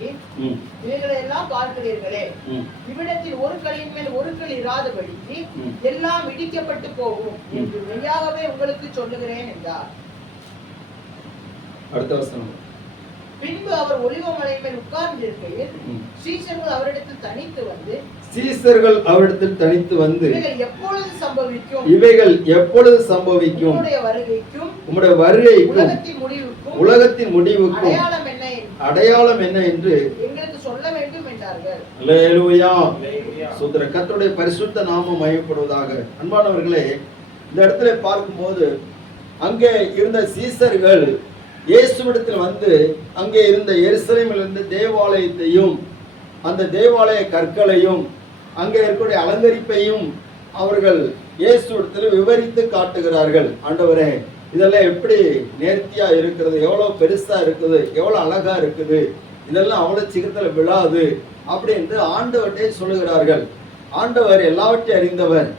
நோக்கி, இவைகளை எல்லாம் பார்க்கிறீர்களே, இவ்விடத்தில் ஒரு கல்லின் மேல் ஒரு கல் இராதபடிக்கு எல்லாம் இடிக்கப்பட்டு போகும் என்று மெய்யாகவே உங்களுக்கு சொல்லுகிறேன் என்றார். அடுத்த வசனம். பின்பு அவர் ஒலிவமலை மேல் உட்கார்ந்திருக்கையில் சீஷர்கள் அவரிடத்தில் தனித்து வந்து இவைகள் எப்பொழுது சம்பவிக்கும் உம்முடைய வருகைக்கும் உலகத்தின் முடிவுக்கும் அடையாளம் என்ன என்று எங்களுக்கு சொல்ல வேண்டும் என்றார்கள். அல்லேலூயா. சோதர கர்த்தருடைய பரிசுத்த நாமம் மகிமைப்படுவதாக. அன்பானவர்களே, இந்த இடத்துல பார்க்கும்போது அங்கே இருந்த சீஷர்கள் இயேசுவிடத்தில் வந்து அங்கே இருந்த எருசலேமில் இருந்த தேவாலயத்தையும் அந்த தேவாலய கற்களையும் அங்கே இருக்கக்கூடிய அலங்கரிப்பையும் அவர்கள் இயேசுவிடத்தில் விவரித்து காட்டுகிறார்கள். ஆண்டவரே, இதெல்லாம் எப்படி நேர்த்தியா இருக்கிறது, எவ்வளவு பெருசா இருக்குது, எவ்வளவு அழகா இருக்குது, இதெல்லாம் அவ்வளவு சீக்கிரத்துல விழாது அப்படின்னு ஆண்டவர்கிட்ட சொல்லுகிறார்கள். ஆண்டவர் எல்லாவற்றையும் அறிந்தவர்.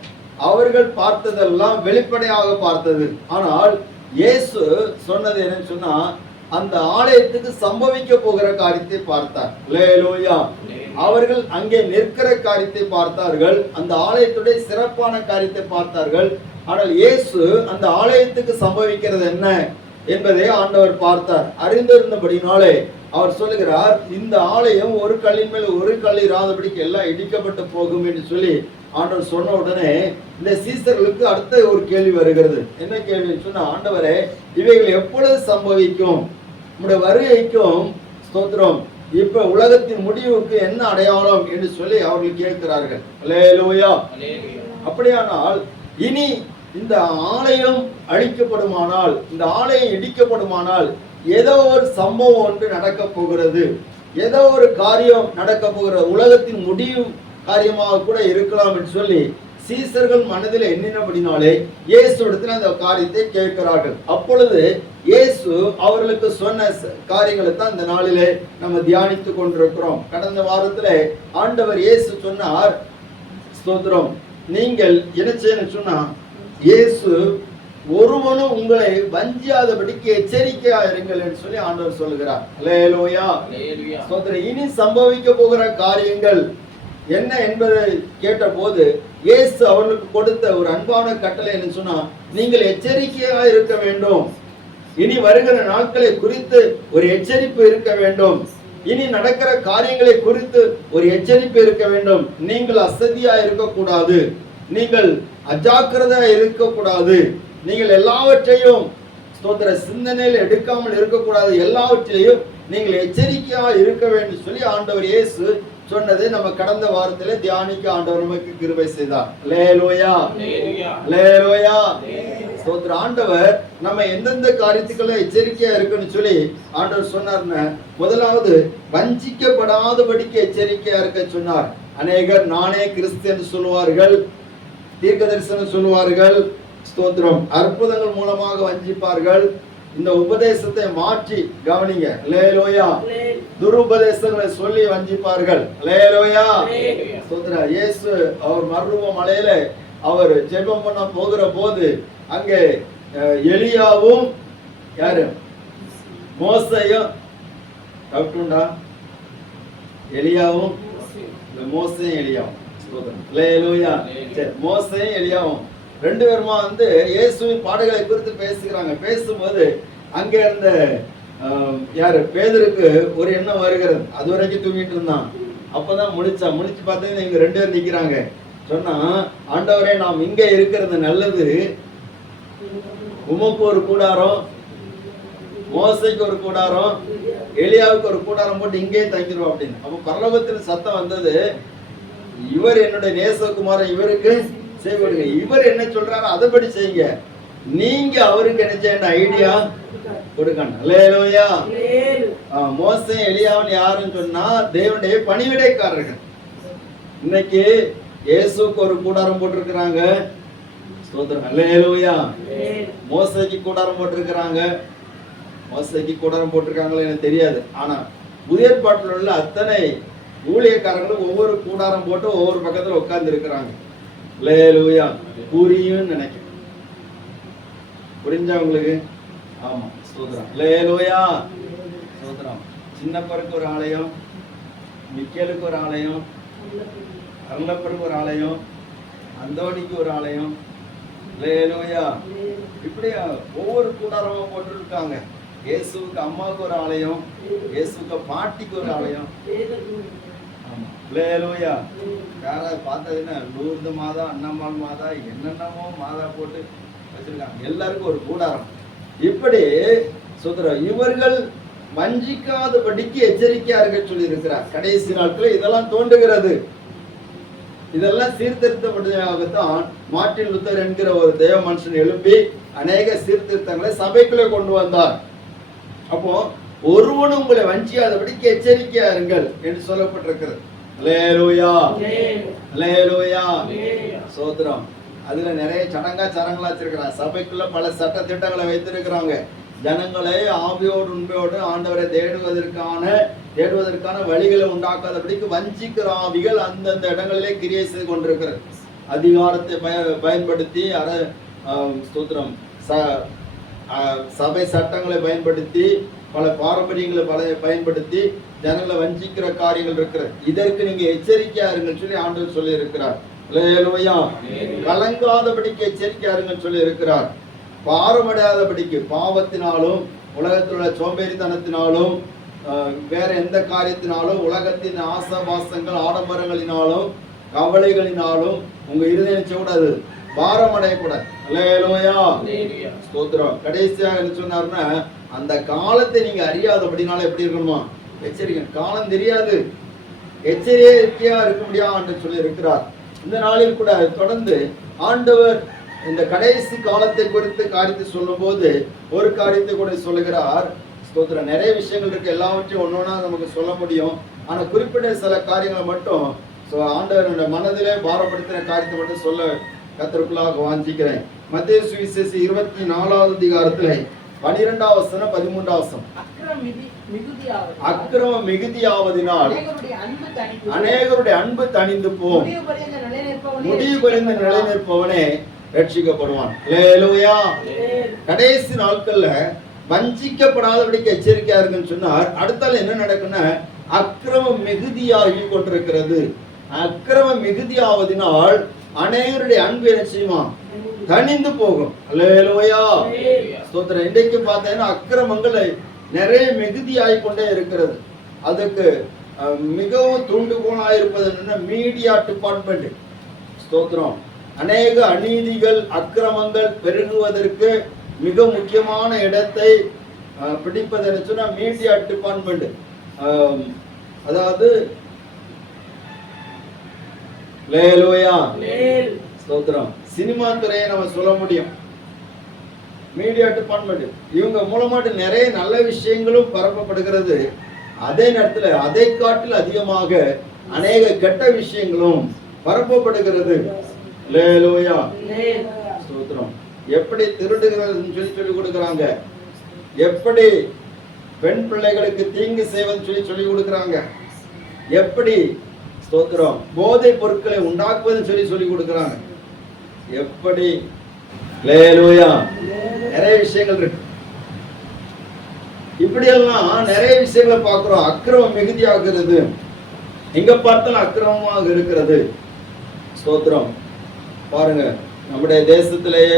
அவர்கள் பார்த்ததெல்லாம் வெளிப்படையாக பார்த்தது. ஆனால் இயேசு சொன்னது என்னன்னு சொன்னா, அந்த ஆலயத்துக்கு சம்பவிக்க போகிற காரியத்தை பார்த்தார். அல்லேலூயா. அவர்கள் அங்கே நிற்கிற காரியத்தை பார்த்தார்கள், அந்த ஆலயத்துடைய சிறப்பான காரியத்தை பார்த்தார்கள். ஆனால் இயேசு அந்த ஆலயத்துக்கு சம்பவிக்கிறது என்ன என்பதை ஆண்டவர் பார்த்தார். அறிந்திருந்தபடினாலே அவர் சொல்லுகிறார், இந்த ஆலயம் ஒரு கல்லின் மேல் ஒரு கல் இராதபடிக்கு எல்லாம் இடிக்கப்பட்டு போகும் என்று சொல்லி ஆண்டவர் சொன்ன உடனே இந்த சீசர்களுக்கு அடுத்த ஒரு கேள்வி வருகிறது. என்ன கேள்வின்னு சொன்னா, ஆண்டவரே, இவைகள் எப்பொழுது சம்பவிக்கும், உம்முடைய வருகைக்கும் ஸ்தோத்திரம், இப்ப உலகத்தின் முடிவுக்கு என்ன அடையாளம் என்று சொல்லி அவர்கள் கேட்கிறார்கள். அல்லேலூயா. அப்படியானால் இனி இந்த ஆலயம் அழிக்கப்படுமானால், இந்த ஆலயம் இடிக்கப்படுமானால் ஏதோ ஒரு சம்பவம் ஒன்று நடக்க போகிறது, ஏதோ ஒரு காரியம் நடக்க போகிறது, உலகத்தின் முடிவு காரியமாக கூட இருக்கலாம் என்று சொல்லி சீசர்கள் மனதில் எண்ணினபடினாலே இயேசுவிடத்தில் அந்த காரியத்தை கேட்கிறார்கள். அப்பொழுது இயேசு அவர்களுக்கு சொன்ன காரியங்களை தான் இந்த நாளிலே நம்ம தியானித்து கொண்டிருக்கிறோம். கடந்த வாரத்தில் ஆண்டவர் இயேசு சொன்னார், ஸ்தோத்திரம், நீங்கள் என்ன செய்யணும் சொன்னா, இயேசு ஒருவனும் உங்களை வஞ்சியாதபடிக்கு எச்சரிக்கையா இருங்கள் என்று சொல்லி ஆண்டவர் சொல்லுகிறார். அல்லேலூயா. ஸ்தோத்திரம். இனி சம்பவிக்க போகிற காரியங்கள் என்ன என்பதை கேட்ட போது இயேசு அவர்களுக்கு கொடுத்த ஒரு அன்பான கட்டளை என்ன சொன்னா, நீங்கள் எச்சரிக்கையா இருக்க வேண்டும். இனி வருகிற நாட்களை குறித்து ஒரு எச்சரிப்பு இருக்க வேண்டும். இனி நடக்கிற காரியங்களை குறித்து ஒரு எச்சரிப்பு இருக்க வேண்டும். நீங்கள் அசதியா இருக்கக்கூடாது, நீங்கள் அஜாக்கிரதையா இருக்கக்கூடாது, நீங்கள் எல்லாவற்றையும் ஸ்தோத்திர சிந்தனையில் எடுக்காமல் இருக்கக்கூடாது, எல்லாவற்றிலையும் நீங்கள் எச்சரிக்கையா இருக்க வேண்டும் சொல்லி ஆண்டவர் இயேசு சொன்னதை நம்ம கடந்த வாரத்திலே தியானிக்க ஆண்டவர் நமக்கு கிருபை செய்தார். அல்லேலூயா. அல்லேலூயா. ஸ்தோத்திர. ஆண்டவர் நம்ம எந்தெந்த காரியத்துக்கெல்லாம் எச்சரிக்கையா இருக்குன்னு சொல்லி ஆண்டவர் சொன்னார்னா, முதலாவது வஞ்சிக்கப்படாதபடிக்கு எச்சரிக்கையா இருக்க சொன்னார். அநேகர் நானே கிறிஸ்து சொல்லுவார்கள், தீர்க்க தரிசனம் சொல்லுவார்கள், ஸ்தோத்திரம், அற்புதங்கள் மூலமாக வஞ்சிப்பார்கள். இந்த உபதேசத்தை மாற்றி கவனிங்க. அல்லேலூயா. துருபதேசங்களை சொல்லி வஞ்சிப்பார்கள். அல்லேலூயா. ஸ்தோத்திரம். இயேசு அவர் மர்ரூப மலையில அவர் ஜெபம் பண்ண போகிற போது அங்கே எலியாவும் யாரு மோசையும், டவுட்டுண்டா, எலியாவும் மோசையும் எலியாவும், ஸ்தோத்திரம். அல்லேலூயா. மோசையும் எலியாவும் ரெண்டு பேருமா வந்து இயேசுவின் பாடுகளை குறித்து பேசுகிறாங்க. பேசும்போது அங்க இருந்த யாரு பேதுருக்கு ஒரு எண்ணம் வருகிறது. அது வரைக்கும் தூங்கிட்டு இருந்தான். அப்பதான் முழிச்சு பார்த்தீங்கன்னா இங்க ரெண்டு பேர் நிக்கிறாங்க. சொன்னா, ஆண்டவரே, நாம் இங்க இருக்கிறது நல்லது, உமக்கு ஒரு கூடாரம், மோசைக்கு ஒரு கூடாரம், எலியாவுக்கு ஒரு கூடாரம் போட்டு இங்கே தங்கிடுவோம் அப்படின்னு. அப்ப பரலோகத்தில் சத்தம் வந்தது, இவர் என்னுடைய நேசகுமாரன், இவருக்கு செய்வீங்க, இவர் என்ன சொல்றாரு அதபடி செய்யுங்க, நீங்க அவருக்கு என்ன செய்ய ஐடியா கொடுக்கணும். அல்லேலூயா. மோசே எலியாவன் யாருன்னு சொன்னா தேவனுடைய பணிவிடைக்காரர்கள். இன்னைக்கு இயேசுக்கு ஒரு கூடாரம் போட்டிருக்கிறாங்க. ஸ்தோத்திரம். அல்லேலூயா. மோசைக்கு கூடாரம் போட்டிருக்கிறாங்க. மோசைக்கு கூடாரம் போட்டிருக்காங்களோ எனக்கு தெரியாது. ஆனா புதிய ஏற்பாட்டில் உள்ள அத்தனை ஊழியக்காரங்களும் ஒவ்வொரு கூடாரம் போட்டு ஒவ்வொரு பக்கத்துல உட்கார்ந்து இருக்கிறாங்க. அல்லேலூயா. புரியும் நினைக்கிறேன். புரிஞ்சா உங்களுக்கு? ஆமா. ஸ்தோத்திரம். அல்லேலூயா. ஸ்தோத்திரம். சின்னப்பருக்கு ஒரு ஆலயம், மிக்கேலுக்கு ஒரு ஆலயம், அருளப்பருக்கு ஒரு ஆலயம், அந்தோணிக்கு ஒரு ஆலயம். அல்லேலூயா. இப்படி ஒவ்வொரு கூடாரமா போட்டுருக்காங்க. இயேசுவுக்கு அம்மாவுக்கு ஒரு ஆலயம், இயேசுக்கு பாட்டிக்கு ஒரு ஆலயம். அல்லேலூயா. யாராவது பார்த்ததுன்னா லூர்து மாதா, அன்னம்மாள் மாதா, என்னென்னமோ மாதா போட்டு வச்சிருக்காங்க. எல்லாருக்கும் ஒரு கூடாரம். இப்படி சுதந்திரம் இவர்கள் வஞ்சிக்காதபடிக்கு எச்சரிக்கையா இருக்க சொல்லி இருக்கிறார். கடைசி நாட்களில் இதெல்லாம் தோன்றுகிறது. இதெல்லாம் சீர்திருத்தப்பட்டதாகத்தான் மார்ட்டின் லூத்தர் என்கிற ஒரு தேவ மனுஷன் எழுப்பி அநேக சீர்திருத்தங்களை சபைக்குள்ளே கொண்டு வந்தார். அப்போ ஒருவனும் உங்களை வஞ்சியாதபடிக்கு எச்சரிக்கையா இருங்கள் என்று சொல்லப்பட்டிருக்கிறது. அல்லேலூயா, அல்லேலூயா, சோத்திரம். அதுல நிறைய சடங்களா வச்சிருக்கிறாங்க. சபைக்குள்ள பல சட்ட திட்டங்களை வைத்திருக்கிறாங்க. ஜனங்களை ஆவியோடு உண்மையோடு ஆண்டவரை தேடுவதற்கான வழிகளை உண்டாக்காதபடிக்கு வஞ்சிக்கிற ஆவிகள் அந்தந்த இடங்களிலே கிரியை செய்து கொண்டிருக்கிறது. அதிகாரத்தை பயன்படுத்தி ஸ்தோத்திரம் சபை சட்டங்களை பயன்படுத்தி பல பாரம்பரியங்களை பயன்படுத்தி ஜனங்களை வஞ்சிக்கிற காரியங்கள் இருக்கிறது. இதற்கு நீங்க எச்சரிக்கையா இருங்கன்னு சொல்லி ஆண்டவர் சொல்லி இருக்கிறார். அல்லேலூயா. கலங்காதபடிக்கு எச்சரிக்கையா இருங்கன்னு சொல்லி இருக்கிறார். பாரமடையாதபடிக்கு பாவத்தினாலும் உலகத்தில் உள்ள சோம்பேறித்தனத்தினாலும் வேற எந்த காரியத்தினாலும் உலகத்தின் ஆசபாசங்கள் ஆடம்பரங்களினாலும் கவலைகளினாலும் உங்க இருதயம் கூடாது, பாரமடையக்கூடாது. அல்லேலூயா, ஸ்தோத்திரம். கடைசியாக என்ன சொன்னார்னா, அந்த காலத்தை நீங்க அறியாதபடினால எப்படி இருக்கணுமா எச்சரிக்கை. காலம் தெரியாது, எச்சரிக்கையா இருக்க முடியாது சொல்லி இருக்கிறார். இந்த நாளில் கூட தொடர்ந்து ஆண்டவர் இந்த கடைசி காலத்தை குறித்து காரியத்தை சொல்லும் போது ஒரு காரியத்தை கூட சொல்லுகிறார். ஸ்தோத்திரம். நிறைய விஷயங்கள் இருக்கு, எல்லாவற்றையும் ஒன்னொன்னா நமக்கு சொல்ல முடியும். ஆனா குறிப்பிட்ட சில காரியங்களை மட்டும் ஆண்டவருடைய மனதிலே பாரப்படுத்தின காரியத்தை மட்டும் சொல்ல கர்த்தருக்குள்ளாக வாஞ்சிக்கிறேன். மத்தேயு சுவிசேஷம் 24வது அதிகாரத்திலே 12வது வசனம் 13வது வசனம். அக்கிரமம் மிகுதியாவதினால் அநேகருடைய அன்பு தணிந்து போம், முடிவு பரிந்து நிலை நிற்பவனே ரட்சிக்கப்படுவான். அல்லேலூயா. கடைசி நாட்கள்ல வஞ்சிக்கப்படாதபடிக்கு எச்சரிக்கையா இருக்குன்னு சொன்னார். அடுத்தால என்ன நடக்குன்னா, அக்கிரமம் மிகுதியாகி கொண்டிருக்கிறது. அக்கிரமம் மிகுதியாவதினால் அநேகருடைய அன்பு என்ன செய்யுமா, தணிந்து போகும். அல்லேலூயா, ஸ்தோத்திரம். இன்றைக்கு பார்த்தீங்கன்னா அக்கிரமங்கள் நிறைய மிகுதியாகி கொண்டே இருக்கிறது. அதுக்கு மிகவும் தூண்டுகோலாக இருப்பது என்னன்னா, மீடியா டிபார்ட்மெண்ட். ஸ்தோத்திரம். அநேக அநீதிகள் அக்கிரமங்கள் பெருகுவதற்கு மிக முக்கியமான இடத்தை பிடிப்பது சொன்னா மீடியா டிபார்ட்மெண்ட். அதாவது அல்லேலூயா, ஸ்தோத்திரம். சினிமா துறையை நம்ம சொல்ல முடியும். மீடியா டிபார்ட்மெண்ட் இவங்க மூலமாட்டு நிறைய நல்ல விஷயங்களும் பரப்பப்படுகிறது. அதே நேரத்தில் அதை காட்டில் அதிகமாக அநேக கெட்ட விஷயங்களும் பரப்பப்படுகிறது. அல்லேலூயா, ஸ்தோத்திரம். எப்படி திருடுகிறதுன்னு சொல்லி கொடுக்கறாங்க, எப்படி பெண் பிள்ளைகளுக்கு தீங்கு செய்வதுன்னு சொல்லி கொடுக்கறாங்க, எப்படி ஸ்தோத்திரம் போதை பொருட்களை உண்டாக்குவதுன்னு சொல்லி கொடுக்கறாங்க, எப்படி அல்லேலூயா நிறைய விஷயங்கள் இருக்கு. இப்படியெல்லாம் நிறைய விஷயங்களை பார்க்கிறோம். அக்கிரமம் மிகுதியாகிறது, எங்க பார்த்தாலும் அக்கிரமமாக இருக்கிறது. ஸ்தோத்திரம். பாருங்க, நம்முடைய தேசத்திலேயே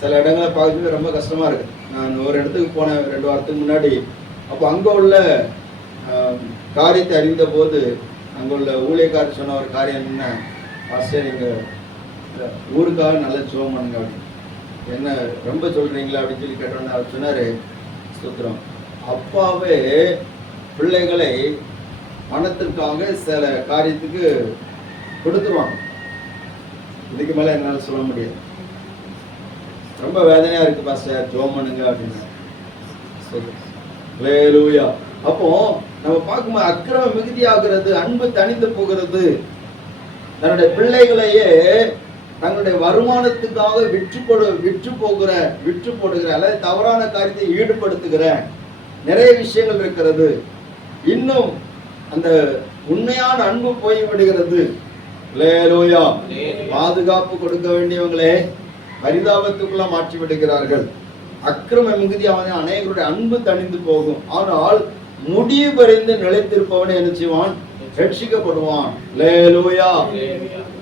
சில இடங்களை பார்க்கறது ரொம்ப கஷ்டமா இருக்கு. நான் ஒரு இடத்துக்கு போனேன் 2 வாரத்துக்கு முன்னாடி. அப்போ அங்க உள்ள காரியத்தை அறிந்த போது அங்க உள்ள ஊழியக்காரர் சொன்ன ஒரு காரியம் என்ன, பாஸ்டர் நீங்க ஊருக்காக நல்ல ஜெபம் பண்ணுங்க அப்படின்னு. என்ன ரொம்ப சொல்றீங்களா அப்படின்னு சொல்லி கேட்டோன்னு அவர் சொன்னாரு, ஸ்தோத்திரம், அப்பாவே பிள்ளைகளை பணத்திற்காக சில காரியத்துக்கு கொடுத்துருவாங்க. இதுக்கு மேல என்னால சொல்ல முடியாது. ரொம்ப வேதனையா இருக்கு பாஸ்டர், ஜெபம் பண்ணுங்க அப்படின்னு. அல்லேலூயா. அப்போ நம்ம பார்க்கும்போது அக்கிரமம் மிகுதியாகிறது, அன்பு தணிந்து போகிறது. தன்னுடைய பிள்ளைகளையே தங்களுடைய வருமானத்துக்காக விற்று போடுகிற அல்லது தவறான காரியத்தை ஈடுபடுத்துகிற நிறைய விஷயங்கள் இருக்கிறது. இன்னும் அந்த உண்மையான அன்பு போய்விடுகிறது. அல்லேலூயா. பாதுகாப்பு கொடுக்க வேண்டியவங்களே பரிதாபத்துக்குள்ள மாற்றி விடுகிறார்கள். அக்கிரம மிகுதியாவது அநேகருடைய அன்பு தணிந்து போகும். ஆனால் முடிவு பறிந்து நிலைத்திருப்பவனே என்ன செய்வான்? ரட்சிக்கப்படுவான். அல்லேலூயா.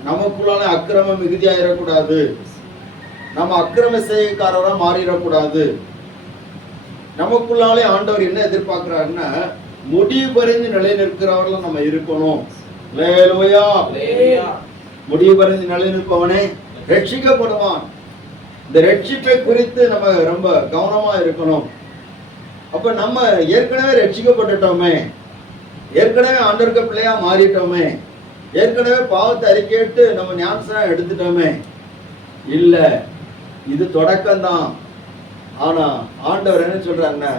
நமக்குள்ளான அக்கிரமம் மிகுதியாயிடக்கூடாது. நம்ம அக்கிரம செய்கைக்காரரா மாறிடக்கூடாது. நமக்குள்ளாலே ஆண்டவர் என்ன எதிர்பார்க்கிறாருன்னா, முடிவு பறிந்து நிலை நிற்கிறவர்களும் நம்ம இருக்கணும். அல்லேலூயா. முடிவு பறிந்து நிலை நிற்பவனே ரட்சிக்கப்படுவான். இந்த ரட்சிப்பை குறித்து நம்ம ரொம்ப கவனமா இருக்கணும். அப்ப நம்ம ஏற்கனவே ரட்சிக்கப்பட்டுட்டோமே, ஏற்கனவே ஆண்டவருக்கு பிள்ளையா மாறிட்டோமே, ஏற்கனவே பாவத்தை அறிக்கையிட்டு நம்ம ஞானஸ்நானம் எடுத்துட்டோமே, இல்ல இது தொடக்கம்தான். ஆனா ஆண்டவர் என்ன சொல்றாங்கன்னா,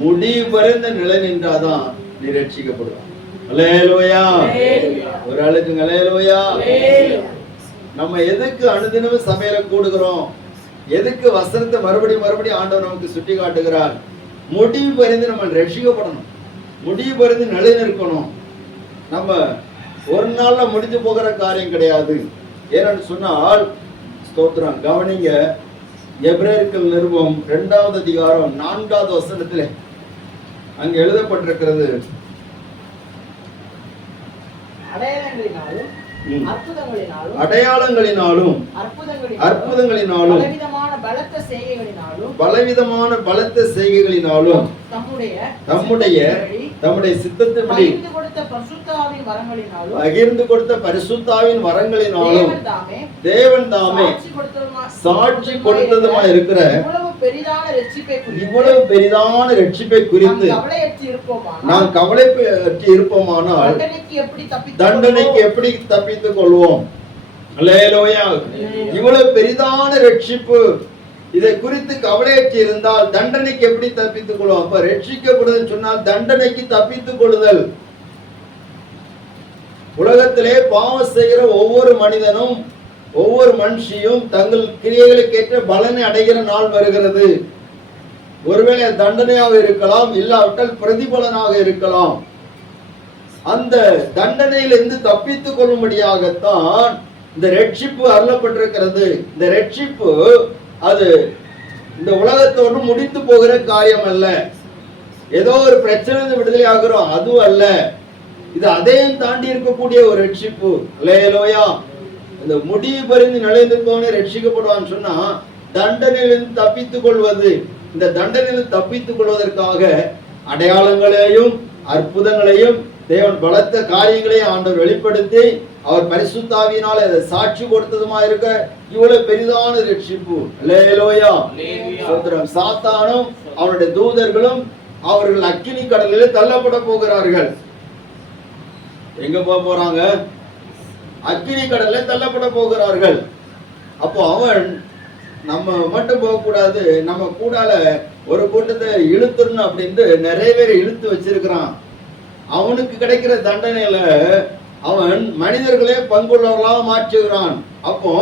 முடிவு பறிந்து நிலை நின்றாதான் நீ ரட்சிக்கப்படுவான். அல்லேலூயா. ஒரு ஆளுக்கு அல்லேலூயா. நம்ம எதுக்கு அனுதினமும் சமையல கூடுகிறோம்? எதுக்கு வசனத்தை மறுபடியும் ஆண்டவர் நமக்கு சுட்டி காட்டுகிறார்? முடிவு பறிந்து நம்ம ரட்சிக்கப்படணும். முடிவு பறிந்து நிலை நிற்கணும். நம்ம ஒரு நாள்ல முடிஞ்சு போகிற காரியம் கிடையாது. ஏன்னு சொன்னால், ஸ்தோத்திரம், கவனிங்க, எபிரேயர்கள் நிருபம் 2வது அதிகாரம் 4வது வசனத்திலே அங்க எழுதப்பட்டிருக்கிறது, அடையாளங்களினாலும் அற்புதங்களினாலும் பலவிதமான பலத்த செய்கைகளினாலும் தம்முடைய சித்தத்தின்படி பகிர்ந்து கொடுத்த பரிசுத்தாவின் வரங்களினாலும் தேவன் தாமே சாட்சி கொடுத்ததுமா இருக்கிற இவ்வளவு பெரிதான ரட்சிப்பை குறித்து நாம் கவலைப்பட்டு இருப்போமானால் தண்டனைக்கு எப்படி தப்பித்துக் கொள்வோம்? அல்லேலூயா. இவ்வளவு பெரிதான ரட்சிப்பு, இதை குறித்து கவலையற்று இருந்தால் தண்டனைக்கு எப்படி தப்பித்துக் கொள்வோம்? அப்ப ரட்சிக்கப்படுதல் சொன்னால் தண்டனைக்கு தப்பித்துக் கொள்ளுதல். உலகத்திலே பாவம் செய்கிற ஒவ்வொரு மனிதனும் ஒவ்வொரு மனுஷியும் தங்கள் கிரியைகளுக்கு ஏற்ற பலனை அடைகிற நாள் வருகிறது. ஒருவேளை தண்டனையாக இருக்கலாம், இல்லாவிட்டால் பிரதிபலனாக இருக்கலாம். அந்த தண்டனையிலிருந்து தப்பித்துக் கொள்ளும்படியாகத்தான் இந்த ரட்சிப்பு அருளப்பட்டிருக்கிறது. இந்த ரட்சிப்பு அது இந்த உலகத்தோடு முடித்து போகிற காரியம் அல்ல. ஏதோ ஒரு பிரச்சனை விடுதலை ஆகிறோம், அதுவும் அல்ல. இது அதையும் தாண்டி இருக்கக்கூடிய ஒரு ரட்சிப்பு. அல்லேலூயா. இந்த முடிவு பறிந்து நிலைநிற்பவனே ரட்சிக்கப்படுவான்னு சொன்னா, தண்டனையிலிருந்து தப்பித்துக் கொள்வது. இந்த தண்டனையிலிருந்து தப்பித்துக் கொள்வதற்காக அடையாளங்களையும் அற்புதங்களையும் தேவன் பலத்த காரியங்களையும் ஆண்டவர் வெளிப்படுத்தி அவர் பரிசுத்தாவியினால் அதை சாட்சி கொடுத்ததுமா இருக்க இவ்வளவு பெரிதான ரட்சிப்பு. அல்லேலூயா. சோத்திரம். சாத்தானும் அவருடைய தூதர்களும் அவர்கள் அக்கினி கடலில் தள்ளப்பட போகிறார்கள். எங்க போறாங்க? அக்கினி கடல்ல தள்ளப்பட போகிறார்கள். அப்போ அவன் நம்ம மட்டும் போக கூடாது, நம்ம கூடால ஒரு கூட்டத்தை இழுத்துடணும் அப்படின்ட்டு நிறைய பேர் இழுத்து வச்சிருக்கிறான். அவனுக்கு கிடைக்கிற தண்டனையில அவன் மனிதர்களே பங்குள்ளவர்களாக மாற்றுகிறான். அப்போ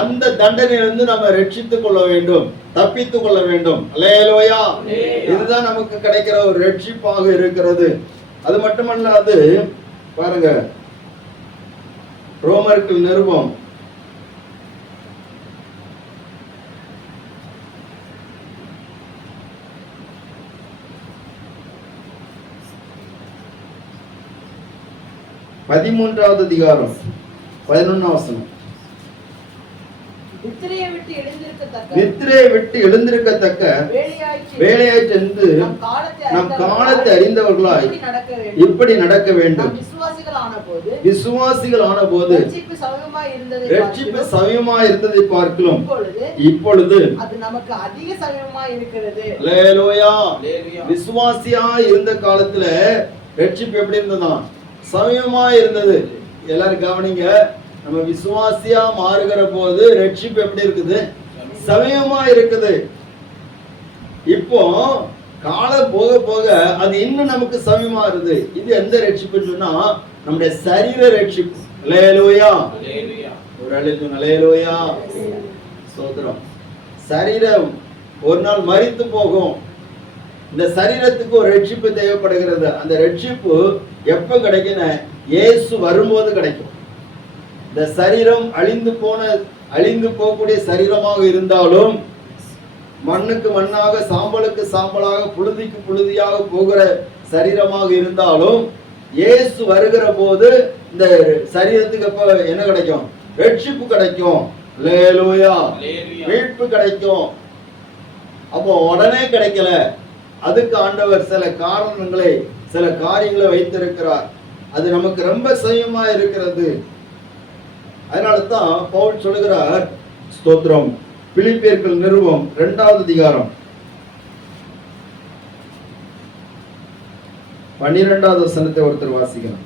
அந்த தண்டனையிலிருந்து நம்ம ரட்சித்துக் கொள்ள வேண்டும், தப்பித்துக் கொள்ள வேண்டும். அல்லேலூயா. இதுதான் நமக்கு கிடைக்கிற ஒரு ரட்சிப்பாக இருக்கிறது. அது மட்டுமல்லாது பாருங்க, ரோமர்கள் நிருபம் 13வது அதிகாரம் 11ஆம் வசனம். நித்திரையை விட்டு எழுந்திருக்கத்தக்க வேலையாயிற்று என்று நம் காலத்தை அறிந்தவர்களாய் இப்படி நடக்க வேண்டும். விசுவாசிகள் ஆன போது ரட்சிப்பு சமயமாய் இருந்ததை பார்க்கலாம், இப்பொழுது அது நமக்கு அதிக சமயமாய் இருக்கிறது. அல்லேலூயா. விசுவாசியா இருந்த காலத்துல ரட்சிப்பு எப்படி இருந்ததா? சமயமாய் இருந்தது. எல்லாரும் கவனிங்க, நம்ம விசுவாசியா மாறுகிற போது ரட்சிப்பு எப்படி இருக்குது? சமயமா இருக்குது. இப்போ காலம் போக போக அது இன்னும் நமக்கு சமயமா இருக்குது. இது எந்த ரட்சிப்புன்னு சொன்னா நம்முடைய சரீர ரட்சிப்பு. அல்லேலூயா. ஒரு அழைப்பு அல்லேலூயா. சோதரம். சரீரம் ஒரு நாள் மரித்து போகும். இந்த சரீரத்துக்கு ஒரு ரட்சிப்பு தேவைப்படுகிறது. அந்த ரட்சிப்பு எப்ப கிடைக்குன்னு இயேசு வரும்போது கிடைக்கும். இந்த சரீரம் அழிந்து போகக்கூடிய சரீரமாக இருந்தாலும் மண்ணுக்கு மண்ணாக, சாம்பலுக்கு சாம்பலாக, புழுதிக்கு புழுதியாக போகிற சரீரமாக இருந்தாலும் இயேசு வருகிற போது இந்த சரீரத்துக்கு அப்ப என்ன கிடைக்கும்? ரட்சிப்பு கிடைக்கும். அல்லேலூயா, மீட்பு கிடைக்கும். அப்போ உடனே கிடைக்கல, அதுக்கு ஆண்டவர் சில காரணங்களை, சில காரியங்களை வைத்திருக்கிறார். அது நமக்கு ரொம்ப சுயமா இருக்கிறது. அதனால தான் பவுல் சொல்லுகிறார், ஸ்தோத்திரம், பிலிப்பியர்கள் நிருபம் 2வது அதிகாரம் 12வது வசனத்தை ஒருத்தர் வாசிக்கணும்.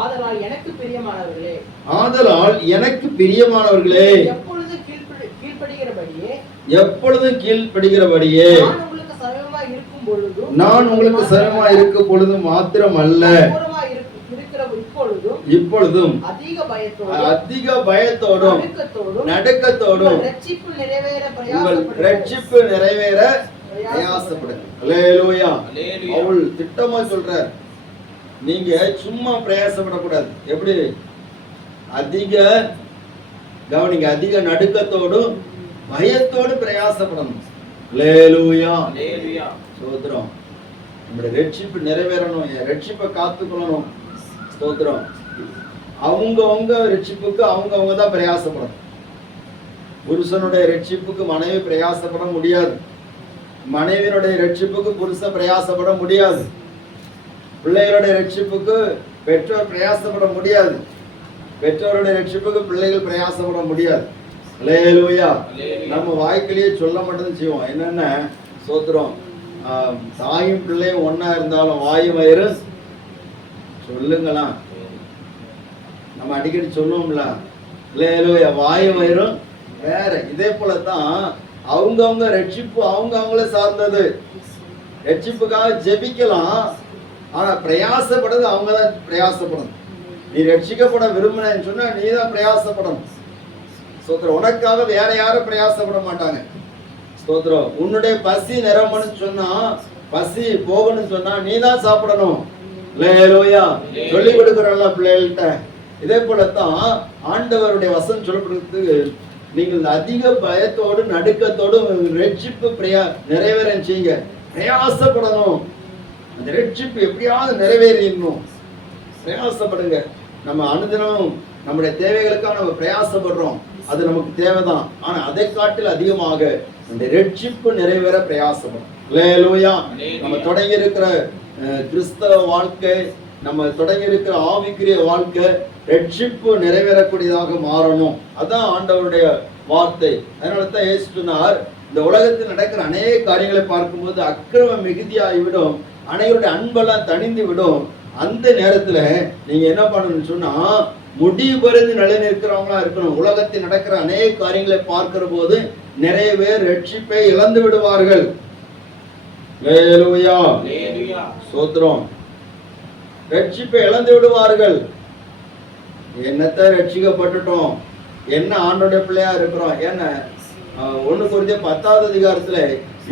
ஆதலால் எனக்கு பிரியமானவர்களே, எப்பொழுதும் கீழ்ப்படிகிறபடியே நான் உங்களுக்கு சமயமாய் இருக்கும் பொழுது மாத்திரம் அல்ல, இப்பொழுதும் அதிக பயத்தோடும் நடுக்கத்தோடும் உங்கள் ரட்சிப்பு நிறைவேற பிரயாசப்படுங்க. அல்லேலூயா. பவுல் திட்டமா சொல்றார், நீங்க சும்மா பிரயாசப்படக்கூடாது. எப்படி? கவனிங்க, அதிக நடுக்கத்தோடும் பயத்தோடு பிரயாசப்படணும். அல்லேலூயா, ஸ்தோத்திரம். நம்முடைய ரட்சிப்பு நிறைவேறணும், ரட்சிப்பை காத்துக்கொள்ளணும். ஸ்தோத்திரம். அவங்கவங்க ரட்சிப்புக்கு அவங்கவங்க தான் பிரயாசப்படணும். புருஷனுடைய ரட்சிப்புக்கு மனைவி பிரயாசப்பட முடியாது, மனைவியினுடைய ரட்சிப்புக்கு புருஷன் பிரயாசப்பட முடியாது, பிள்ளைகளுடைய ரட்சிப்புக்கு பெற்றோர் பிரயாசப்பட முடியாது, பெற்றோருடைய ரட்சிப்புக்கு பிள்ளைகள் பிரயாசப்பட முடியாது. அல்லேலூயா. நம்ம வாய்க்கிலேயே சொல்ல மட்டும் செய்வோம். என்னென்ன ஸ்தோத்திரம், தாயும் பிள்ளையும் ஒன்னா இருந்தாலும் வாயும் வயிறு சொல்லுங்களா, நம்ம அடிக்கடி சொல்லுவோம்ல. அல்லேலூயா. வாயும் வயிறும் வேற. இதே போலதான் அவங்கவங்க ரட்சிப்பு அவங்கள சார்ந்தது. ரட்சிப்புக்காக ஜெபிக்கலாம், ஆனா பிரயாசப்படுறது அவங்க தான் பிரயாசப்படணும். நீ ரட்சிக்கப்பட விரும்பினேன்னு சொன்னா நீ தான் பிரயாசப்படணும். ஸ்தோத்திரம். உனக்காக வேற யாரும் பிரயாசப்பட மாட்டாங்க. ஸ்தோத்திரம். உன்னுடைய பசி நிரம்பணும்னு சொன்னா, பசி போகணும்னு சொன்னா நீ தான் சாப்பிடணும். அல்லேலூயா. சொல்லி கொடுக்கிறோம்ல பிள்ளைகள்கிட்ட. இதே போலத்தான் ஆண்டவருடைய வசனம் சொல்லப்படுறதுக்கு, நீங்கள் அதிக பயத்தோடு நடுக்கத்தோடு ரட்சிப்பு நிறைவேற செய்யுங்க, பிரயாசப்படணும். அந்த ரட்சிப்பு எப்படியாவது நிறைவேறணும், பிரயாசப்படுங்க. நம்ம அனுதினம் நம்முடைய தேவைகளுக்காக நம்ம பிரயாசப்படுறோம், அது நமக்கு தேவைதான். ஆனா அதை காட்டில் அதிகமாக இந்த ரட்சிப்பு நிறைவேற பிரயாசப்படும். அல்லேலூயா. நம்ம தொடங்கி இருக்கிற கிறிஸ்தவ வாழ்க்கை, நம்ம தொடங்கி இருக்கிற ஆவிக்குரிய வாழ்க்கை ரட்சிப்பு நிறைவேறக்கூடியதாக மாறணும். அதான் ஆண்டவருடைய வார்த்தை. அதனால தான் இயேசு சொன்னார், இந்த உலகத்தில் நடக்கிற அநேக காரியங்களை பார்க்கும்போது அக்கிரமம் மிகுதியாகிவிடும், அனைவருடைய அன்பெல்லாம் தணிந்து விடும். அந்த நேரத்துல நீங்க என்ன பண்ணணும்னு சொன்னா, முடிவு பெறுந்து நிலை நிற்கிறவங்களா இருக்கணும். உலகத்தில் நடக்கிற அநேக காரியங்களை பார்க்கிற போது நிறைய பேர் ரட்சிப்பை இழந்து விடுவார்கள். அல்லேலூயா. ஸ்தோத்திரம். ரட்சிப்பை இழந்து விடுவார்கள். என்னத்தை ரட்சிக்கப்பட்டுட்டோம், என்ன ஆண்டோட பிள்ளையா இருக்கிறோம். ஏன்னா 1 கொரிந்தியர் 10வது அதிகாரத்துல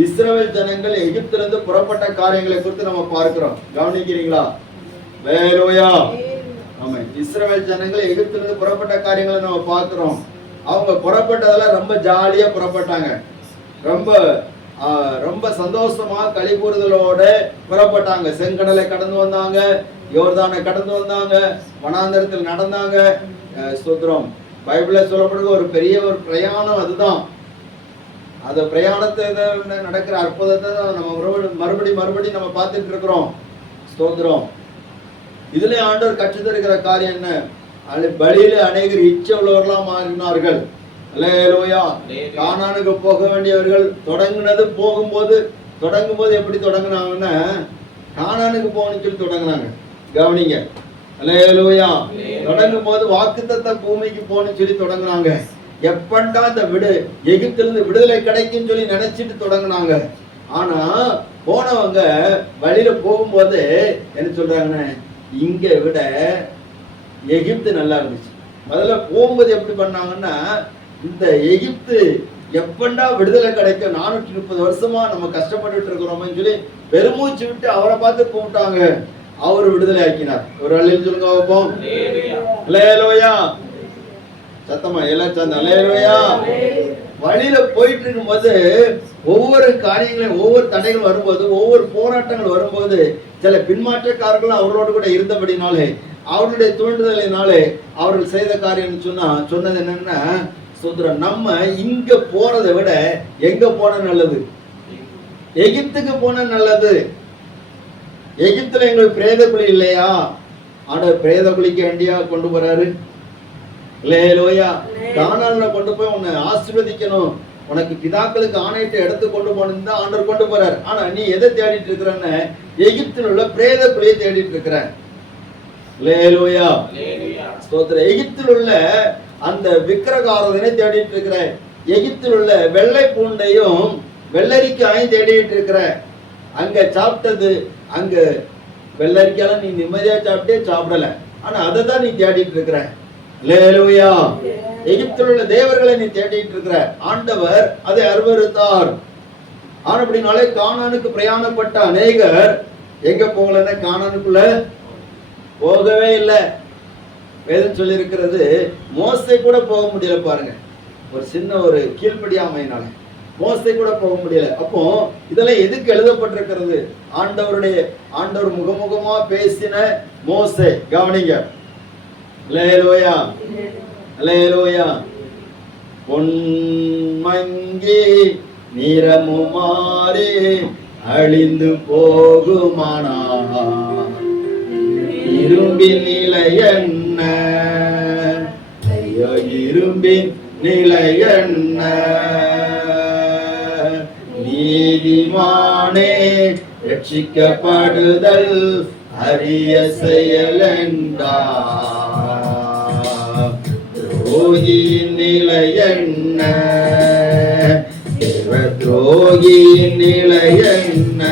இஸ்ரவேல் ஜனங்கள் எகிப்திலிருந்து புறப்பட்ட காரியங்களை குறித்து நம்ம பார்க்கிறோம். கவனிக்கிறீங்களா? அல்லேலூயா. ஆமா, இஸ்ரவேல் ஜனங்கள் எகிப்திலிருந்து புறப்பட்ட காரியங்களை நம்ம பார்க்கிறோம். அவங்க புறப்பட்டதெல்லாம் ரொம்ப ஜாலியா புறப்பட்டாங்க, ரொம்ப சந்தோஷமா களிகூறுதலோட புறப்பட்டாங்க. செங்கடலை கடந்து வந்தாங்க, யோர்தானை கடந்து வந்தாங்க, வனாந்தரத்தில் நடந்தாங்க. ஸ்தோத்திரம். பைபிள்ல சொல்லப்படுறது ஒரு பெரிய ஒரு பிரயாணம். அதுதான் அந்த பிரயாணத்தை நடக்கிற அற்புதத்தை தான் நம்ம மறுபடி நம்ம பார்த்துட்டு இருக்கிறோம். ஸ்தோத்திரம். இதுல ஆண்டவர் கற்றுத்தருகிற காரியம் என்ன? பலியில அநேகர் இச்சை உள்ளவர்களாக மாறினார்கள். அல்லேலூயா. கானானுக்கு போக வேண்டியவர்கள் தொடங்கும் போது எப்படி தொடங்கினாங்கன்னா, கானானுக்கு போகணும்னு சொல்லி தொடங்கினாங்க. கவனிங்க. அல்லேலூயா. தொடங்கும் போது வாக்குத்தத்த பூமிக்கு போகணும்னு சொல்லி தொடங்கினாங்க. எப்பண்டா இந்த எகிப்திலிருந்து விடுதலை கிடைக்கும் சொல்லி நினைச்சிட்டு தொடங்கினாங்க. ஆனா போனவங்க வழியில போகும்போது என்ன சொல்றாங்கன்னா, இங்க விட எகிப்து நல்லா இருந்துச்சு. முதல்ல போகும்போது எப்படி பண்ணாங்கன்னா, இந்த எகிப்து எப்பண்டா விடுதலை கிடைக்கும், 430 வருஷமா நம்ம கஷ்டப்பட்டு இருக்கிறோம்னு சொல்லி பெருமூச்சு விட்டு அவரை பார்த்து கூப்பிட்டாங்க. அவர் விடுதலை ஆக்கினார். ஒரு அல்லேலூயா சொல்லுங்க பாப்போம். அல்லேலூயா. சத்தமா எல்லாம் சேர்ந்து அல்லேலூயா. வழியில போயிட்டு இருக்கும்போது ஒவ்வொரு காரியங்களையும், ஒவ்வொரு தடைகள் வரும்போது, ஒவ்வொரு போராட்டங்கள் வரும்போது, சில பின்மாற்றக்காரர்களும் அவர்களோடு கூட இருந்தபடினாலே, அவருடைய தூண்டுதலினாலே அவர்கள் செய்த காரியம் சொன்னது என்னன்னா, சோதரன் நம்ம இங்க போறதை விட எங்க போன நல்லது, எகிப்துக்கு போன நல்லது. எகிப்துல எங்களுக்கு பிரேத குழி இல்லையா? ஆண்டவர் பிரேத குழிக்கு வேண்டியா கொண்டு போறாரு. அல்லேலூயா. கானான்ல கொண்டு போய் உன்னை ஆசீர்வதிக்கணும், உனக்கு பிதாக்களுக்கு ஆணையிட்டு எடுத்து கொண்டு போனது தான் ஆண்டவர் கொண்டு போறாரு. ஆனா நீ எதை தேடிட்டு இருக்கிறன்னு, எகிப்தில் உள்ள பிரேத குழியை தேடிட்டு இருக்கிற. அல்லேலூயா. ஸ்தோத்திரம். எகிப்தில் உள்ள அந்த விக்கிரகாரதனை தேடிட்டு இருக்கிற, எகிப்தில் உள்ள வெள்ளை பூண்டையும் வெள்ளரிக்காயும் தேடிட்டு இருக்கிற. அங்க சாப்பிட்டது, அங்க வெள்ளரிக்கால நீ நிம்மதியா சாப்பிட்டே சாப்பிடல, ஆனா அதை தான் நீ தேடிட்டு இருக்கிற. அல்லேலூயா. எகிப்தில் உள்ள தேவர்களை நீ தேடிட்டு இருக்கிற. ஆண்டவர் அதை அருவருத்தார். ஆனபடினாலே கானானுக்கு பிரயாணப்பட்ட அநேகர் எங்க போகலன்னா கானானுக்குள்ள போகவே இல்லை. வேதம் சொல்லி இருக்கிறது, மோசே கூட போக முடியல பாருங்க, ஒரு சின்ன ஒரு கீழ்ப்படியாமையினால மோசே கூட போக முடியல. அப்போ இதெல்லாம் எதுக்கு எழுதப்பட்டிருக்கிறது? ஆண்டவர் முகமுகமா பேசின மோசே. கவனிங்க. அல்லேலூயா. அல்லேலூயா. பொன்மங்கி நிறமுமாறி அழிந்து போகுமானா, இரும்பின் நிலை என்ன? ஐயோ, இரும்பின் நிலை என்ன? நீதிமானே ரட்சிக்கப்படுதல் அரிய செயல் என்றார். துரோகியின் நிலை என்ன? தேவ துரோகியின் நிலை என்ன?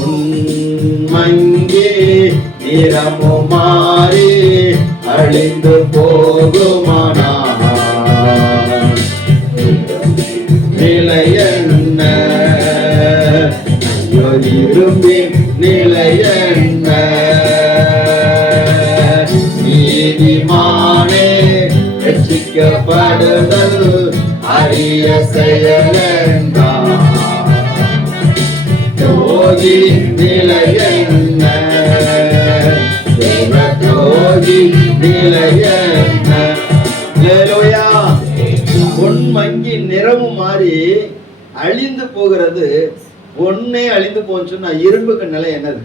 உன்மங்கி நிறமு மாறி அழிந்து போகுமானா, நிலை என்ன? இரும்பின் நிலை என்ன? நீதிமானே ரட்சிக்கப்படுதல் அரிய செயல் என்றார். துரோகி நிலை என்ன? தேவ துரோகி நிலை என்ன? அல்லேலூயா. பொன்மங்கி நிறமும் மாறி அழிந்து போகிறது. ஒன்னே அழிந்து போச்சுன்னா இரும்புக்கு நிலை என்னது?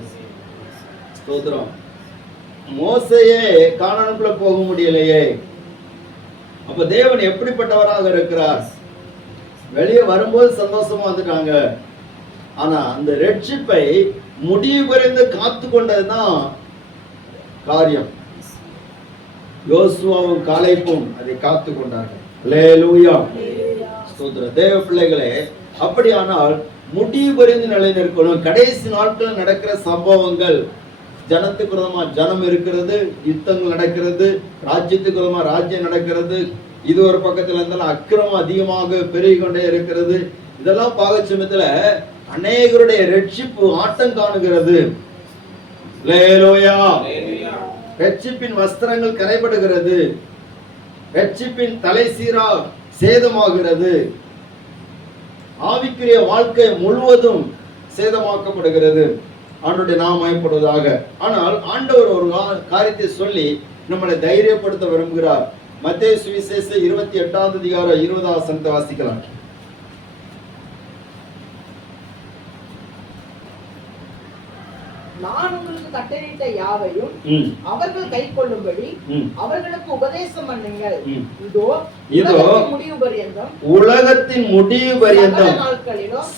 ஸ்தோத்திரம். மோசையே கானானுக்குள்ள போக முடியலையே. அப்ப தேவன் எப்படிப்பட்டவராக இருக்கிறார்? வெளியே வரும்போது சந்தோஷமா வந்துட்டாங்க, ஆனா அந்த ரட்சிப்பை முடிவு வரைந்து காத்து கொண்டதுதான் காரியம். யோசுவாவும் காலேபும் அதை காத்து கொண்டார்கள். அல்லேலூயா. ஸ்தோத்திரம். தேவ பிள்ளைகளே, அப்படியானால் முடிவு வரைந்து நிலைநிற்கணும். கடைசி நாட்கள் நடக்கிற சம்பவங்கள், ஜனத்துக்கு விரோதமா ஜனம் இருக்கிறது, யுத்தங்கள் நடக்கிறது, ராஜ்யத்துக்கு விரோதமா ராஜ்யம் நடக்கிறது, இது ஒரு பக்கத்துல இருந்தாலும் அக்கிரமம் அதிகமாக பெருகி கொண்டே இருக்கிறது. இதெல்லாம் பார்க்க சமயத்துல அநேகருடைய ரட்சிப்பு ஆட்டம் காணுகிறது. அல்லேலூயா. ரட்சிப்பின் வஸ்திரங்கள் கரைபடுகிறது, ரட்சிப்பின் தலை சீரா சேதமாகிறது, ஆவிக்குரிய வாழ்க்கை முழுவதும் சேதமாக்கப்படுகிறது. ஆண்டவருடைய நாமம் மகிமைப்படுவதாக. ஆனால் ஆண்டவர் ஒரு காரியத்தை சொல்லி நம்மளை தைரியப்படுத்த விரும்புகிறார். மத்தேயு சுவிசேஷம் 28ஆம் அதிகாரம் 20ஆம் வசனத்தை வாசிக்கலாம். நான் உங்களுக்கு கட்டளையிட்ட யாவையும் அவர்கள் கைக்கொள்ளும்படி அவர்களுக்கு உபதேசம் பண்ணுங்கள். இதோ உலகத்தின் முடிவு பரியந்தம்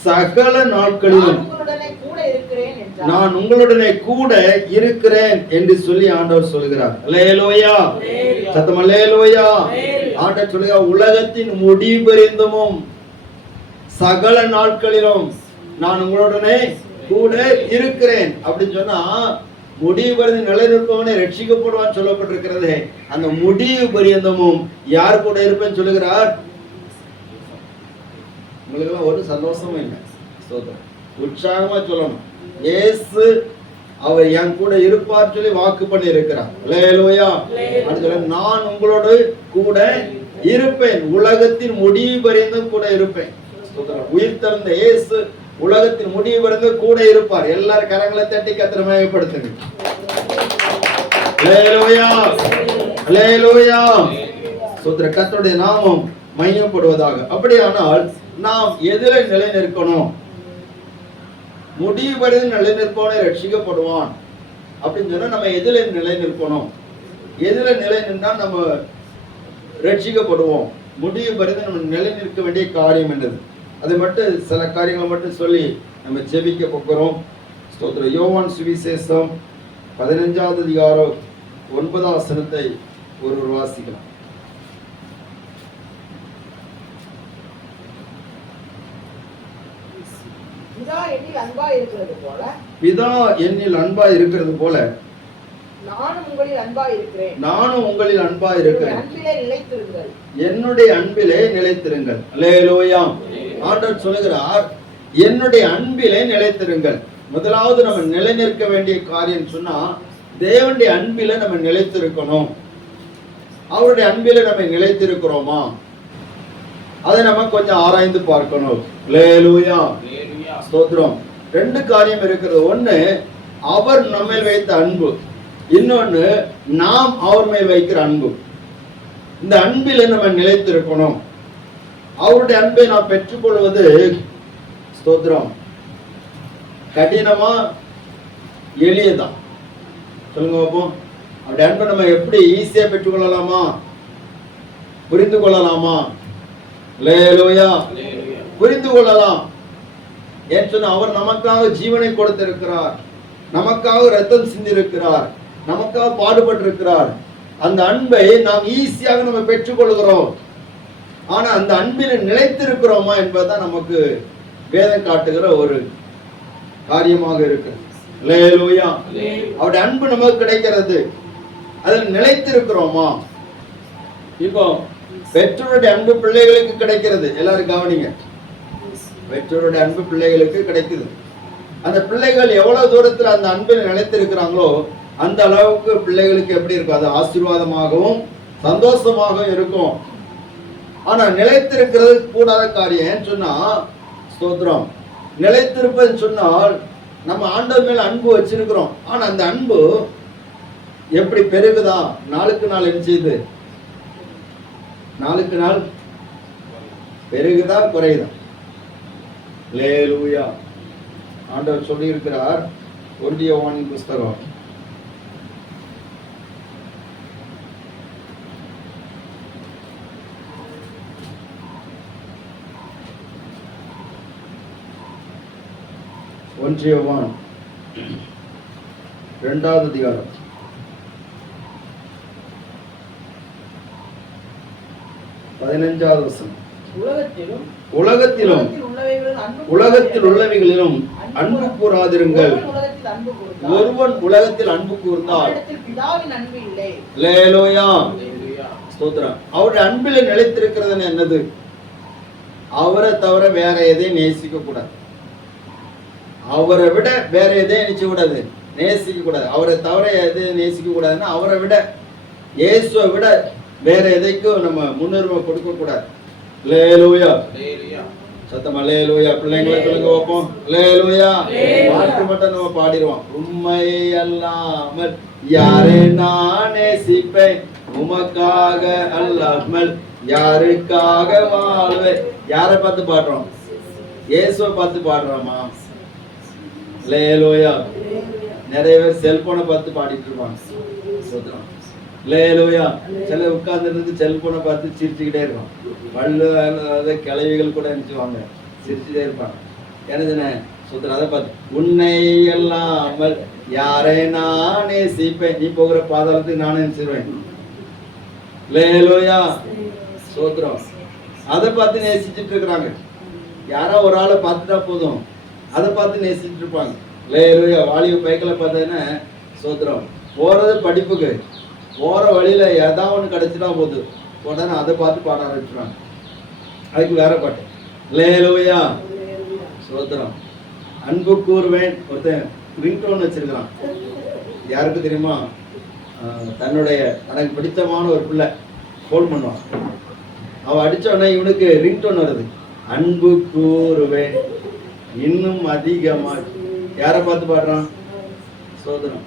சகல நாட்களிலும் நான் உங்களுடனே கூட இருக்கிறேன் என்று சொல்லி ஆண்டவர் சொல்கிறார். அல்லேலூயா. சத்தம் அல்லேலூயா. ஆண்டவர் சொல்கிறார், உலகத்தின் முடிவு பரியந்தமும் சகல நாட்களிலும் நான் உங்களுடனே கூட இருக்கிறேன் அப்படின்னு சொன்னா, முடிவு பரியந்தம் நிலைநிற்பவனே ரட்சிக்கப்படுவான்னு சொல்லப்பட்டிருக்கிறது. அந்த முடிவு பரியந்தமும் யார் கூட இருப்பேன்னு சொல்லுகிறார்? உங்களுக்கு எல்லாம் ஒரு சந்தோஷமும் இல்லை. உற்சாகமா சொல்லணும், இயேசு அவர் என் கூட இருப்பார் சொல்லி வாக்கு பண்ணி இருக்கிறார். அல்லேலூயா. நான் உங்களோடு கூட இருப்பேன், உலகத்தின் முடிவு வரைந்தும் கூட இருப்பேன். உயிர் தந்த இயேசு உலகத்தின் முடிவு வரைந்தும் கூட இருப்பார். எல்லாரும் கரங்களை தட்டி கர்த்தரை மகிமைப்படுத்துங்க. அல்லேலூயா, அல்லேலூயா. ஸ்தோத்திரம். கர்த்தருடைய நாமம் மகிமைப்படுவதாக. அப்படியானால் நாம் எதில நிலை நிற்கணும்? முடிவு வரை நிலை நிற்பவனை ரட்சிக்கப்படுவான் அப்படின்னு சொன்னா நம்ம எதில நிலை நிற்கணும்? எதில நிலை நின்றால் நம்ம ரட்சிக்கப்படுவோம்? முடிவு வரை நம்ம நிலை நிற்க வேண்டிய காரியம் என்னது? அதை மட்டும் சில காரியங்களை மட்டும் சொல்லி நம்ம ஜெபிக்க போகிறோம். ஸ்தோத்திரம். யோவான் சுவிசேஷம் 15வது அதிகாரம் 9வது வசனத்தை ஒருவர் வாசிக்கலாம். பிதா என்னில் அன்பா இருக்கிறது போல, பிதா என்னில் அன்பா இருக்கிறது போல நானும் உங்களில் அன்பா இருக்கிறேன். நானும் உங்களில் அன்பா இருக்கிறேன். அன்பிலே நிலைத்திருங்கள். என்னுடைய அன்பிலே நிலைத்திருங்கள். அல்லேலூயா. ஆண்டவர் சொல்லுகிறார், என்னுடைய அன்பிலே நிலைத்திருங்கள். முதலாவது நம்ம நிலை நிற்க வேண்டிய காரியம் சொன்னா தேவனுடைய அன்பில நம்ம நிலைத்திருக்கணும். அவருடைய அன்பில நம்ம நிலைத்திருக்கிறோமா? அதை நம்ம கொஞ்சம் ஆராய்ந்து பார்க்கணும். அல்லேலூயா, ஸ்தோத்திரம். ரெண்டு காரியம் இருக்கிறது. ஒண்ணு, அவர் நம்மேல் வைத்த அன்பு. இன்னொன்னு, நாம் அவர் மேல் வைக்கிற அன்பு. இந்த அன்பில நம்ம நிலைத்திருக்கணும். அவருடைய அன்பை நாம் பெற்றுக்கொள்வது ஸ்தோத்திரம் கடினமா எளியதா? சொல்லுங்க பார்ப்போம். அவருடைய அன்பை நம்ம எப்படி ஈஸியா பெற்றுக்கொள்ளலாமா? புரிந்து கொள்ளலாமா? அல்லேலூயா. புரிந்து கொள்ளலாம். ஏன் சொன்னா அவர் நமக்காக ஜீவனை கொடுத்திருக்கிறார், நமக்காக ரத்தம் சிந்திருக்கிறார், நமக்காக பாடுபட்டிருக்கிறார். அந்த அன்பை நாம் ஈஸியாக நம்ம பெற்றுக்கொள்கிறோம். ஆனா அந்த அன்பில் நிலைத்திருக்கிறோமா என்பதுதான் நமக்கு வேதம் காட்டுகிற ஒரு காரியமாக இருக்கு. அல்லேலூயா. அவருடைய அன்பு நமக்கு கிடைக்கிறது, அதில் நிலைத்திருக்கிறோமா? இப்போ பெற்றோருடைய அன்பு பிள்ளைகளுக்கு கிடைக்கிறது. எல்லாரும் கவனிங்க. பெற்றோருடைய அன்பு பிள்ளைகளுக்கு கிடைக்குது. அந்த பிள்ளைகள் எவ்வளவு தூரத்தில் அந்த அன்பில் நிலைத்திருக்கிறாங்களோ அந்த அளவுக்கு பிள்ளைகளுக்கு எப்படி இருக்கும்? அது ஆசீர்வாதமாகவும் சந்தோஷமாகவும் இருக்கும். ஆனா நிலைத்திருக்கிறது கூடாத காரியம். ஏன்னு சொன்னா ஸ்தோத்திரம், நிலைத்திருப்பதுன்னு சொன்னால் நம்ம ஆண்டவர் மேல அன்பு வச்சிருக்கிறோம். ஆனா அந்த அன்பு எப்படி பெருகுதா? நாளுக்கு நாள் என்ன செய்யுது? நாளுக்கு நாள் பெருகுதா குறையுதா? அல்லேலூயா. ஆண்டவர் சொல்லி இருக்கிறார். 1 யோவானின் புஸ்தகம் 1 யோவான் 2வது அதிகாரம் 15வது வசனம். உலகத்தில் உள்ளவைகளிலும் அன்பு கூறாதிருங்கள். ஒருவன் உலகத்தில் அன்பு கூர்ந்தால் அல்லேலூயா, ஸ்தோத்திரம், அவருடைய அன்பில் நிலைத்திருக்கிறது என்னது? அவரை தவிர வேற எதையும் நேசிக்க கூடாது. அவரை விட வேற எதையும் நினைச்ச கூடாது, நேசிக்க கூடாது. அவரை தவிர எதையும் நேசிக்க கூடாதுன்னா அவரை விட, இயேசுவை விட வேற எதைக்கும் நம்ம முன்னுரிமை கொடுக்க கூடாது. அல்லேலூயா, சத்தம் அல்லேலூயா. பிள்ளைங்களை சொல்லுங்க வைப்போம். அல்லேலூயா. பாட்டு மட்டும் நம்ம பாடிடுவோம். உம்மை அல்லாமல் யாரை நான் நேசிப்பேன், உமக்காக அல்லாமல் யாருக்காக வாழ்வேன். யாரை பார்த்து பாடுறோம்? இயேசுவை பார்த்து பாடுறோமா? அல்லேலூயா. நிறைய பேர் செல்போனை பார்த்து பாடிட்டு இருப்பாங்க. அல்லேலூயா. சில உட்கார்ந்து இருந்து செல்போனை பார்த்து சிரிச்சுக்கிட்டே இருப்பான். பல்லு கிளவிகள் கூட நினைச்சுவாங்க, சிரிச்சுட்டே இருப்பாங்க. என்ன சுத்தம் அதை பார்த்து உன்னை இல்லாமல் யாரை நான் நேசிப்பேன், நீ போகிற பாதாளத்துக்கு நானே நினைச்சிருவேன். அல்லேலூயா, சோத்திரம். அதை பார்த்து நேசிச்சுட்டு இருக்கிறாங்க. யாரோ ஒரு ஆளை பார்த்துட்டா போதும், அதை பார்த்து நேசிச்சுட்டு இருப்பாங்க. அல்லேலூயா. வாலிப பைக்கில் பார்த்தேன்னா சோத்திரம், போறது படிப்புக்கு, போற வழியில ஏதாவது ஒன்று கிடைச்சிட்டா போகுது, உடனே அதை பார்த்து பாட ஆரம்பிச்சுறாங்க. அதுக்கு வேற பாட்டு. அல்லேலூயா, சோத்திரம். அன்பு கூறுவேன். ஒருத்தன் ரிங்டோன் வச்சிருக்கிறான். யாருக்கு தெரியுமா? தன்னுடைய தனக்கு பிடித்தமான ஒரு பிள்ளை ஃபோன் பண்ணுவான். அவ அடிச்சோடனே இவனுக்கு ரிங்டோன் வருது, அன்பு கூறுவேன் இன்னும் அதிகமா. யாரை பார்த்து பாடுறான்? சோதனம்.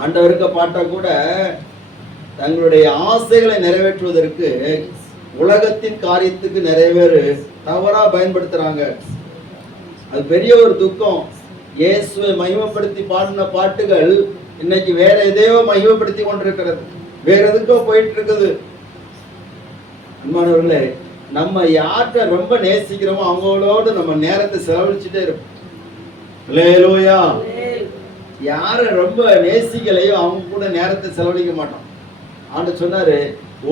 ஆண்டவருக்கு பாட்டா கூட தங்களுடைய ஆசைகளை நிறைவேற்றுவதற்கு உலகத்தின் காரியத்துக்கு நிறைய பேர் தவறா பயன்படுத்துறாங்க. அது பெரிய ஒரு துக்கம். இயேசுவை மகிமைப்படுத்தி பாடின பாட்டுகள் இன்னைக்கு வேற எதையோ மகிமைப்படுத்தி கொண்டிருக்கிறது, வேற எதுக்கோ போயிட்டு இருக்குது. அன்பானவர்களே, நம்ம யார்கிட்ட ரொம்ப நேசிக்கிறோமோ அவங்களோடு நம்ம நேரத்தை செலவழிச்சுட்டே இருப்போம். அல்லேலூயா. யாரை ரொம்ப நேசிக்கலையோ அவங்க கூட நேரத்தை செலவழிக்க மாட்டோம். ஆண்டவர் சொன்னாரு,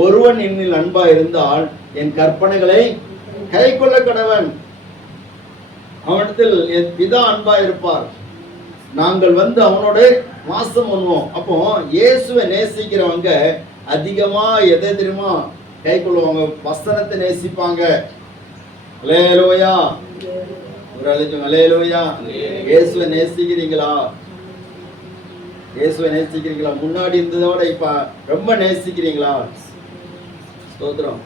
ஒருவன் என்னில் அன்பா இருந்தால் என் கற்பனைகளை கை கொள்ள கடவன், அவனிடத்தில் என் பிதா அன்பா இருப்பார், நாங்கள் வந்து அவனோட வாசம் பண்ணுவோம். அப்போ இயேசுவை நேசிக்கிறவங்க அதிகமா எதை தெரியுமா கை கொள்ளுவாங்க? வசனத்தை நேசிப்பாங்க. அல்லேலூயா. ஒரு அழைக்கும் அல்லேலூயா. இயேசுவை நேசிக்கிறீங்களா? இயேசுவை நேசிக்கிறீங்களா? முன்னாடி இருந்ததோட இப்ப ரொம்ப நேசிக்கிறீங்களா? ஸ்தோத்திரம்.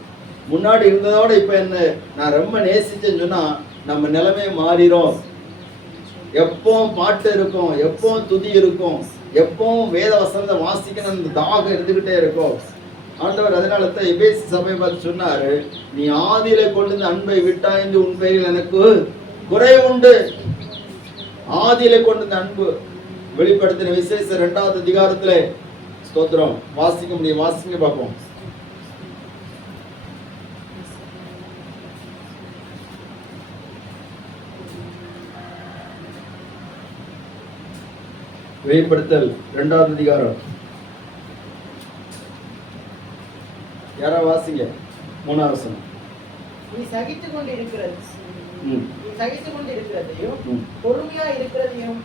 முன்னாடி இருந்ததோட இப்ப என்ன நான் ரொம்ப நேசிச்சேன்னு சொன்னா நம்ம நிலைமை மாறிடும். எப்பவும் பாட்டு இருக்கும், எப்பவும் துதி இருக்கும், எப்பவும் வேத வசனத்தை வாசிக்கணும் தாகம் இருந்துகிட்டே இருக்கும். ஆண்டவர் அதனால தான் எபேசு சபை பார்த்து சொன்னாரு, நீ ஆதியில கொண்டு அன்பை விட்டாய் என்று உன் பெயரில் எனக்கு குறை உண்டு. ஆதியில கொண்டு அன்பு வெளிப்படுத்தின விசேஷ 2வது அதிகாரத்துல ஸ்தோத்திரம் வாசிக்க முடியும். வாசிக்க பார்ப்போம். வெளிப்படுத்தல் 2வது அதிகாரம். யாரா வாசிங்க? 3வது வசனம். நீ சகித்துக் கொண்டிருக்கிறதையும் பொறுமையா இருக்கிறதையும்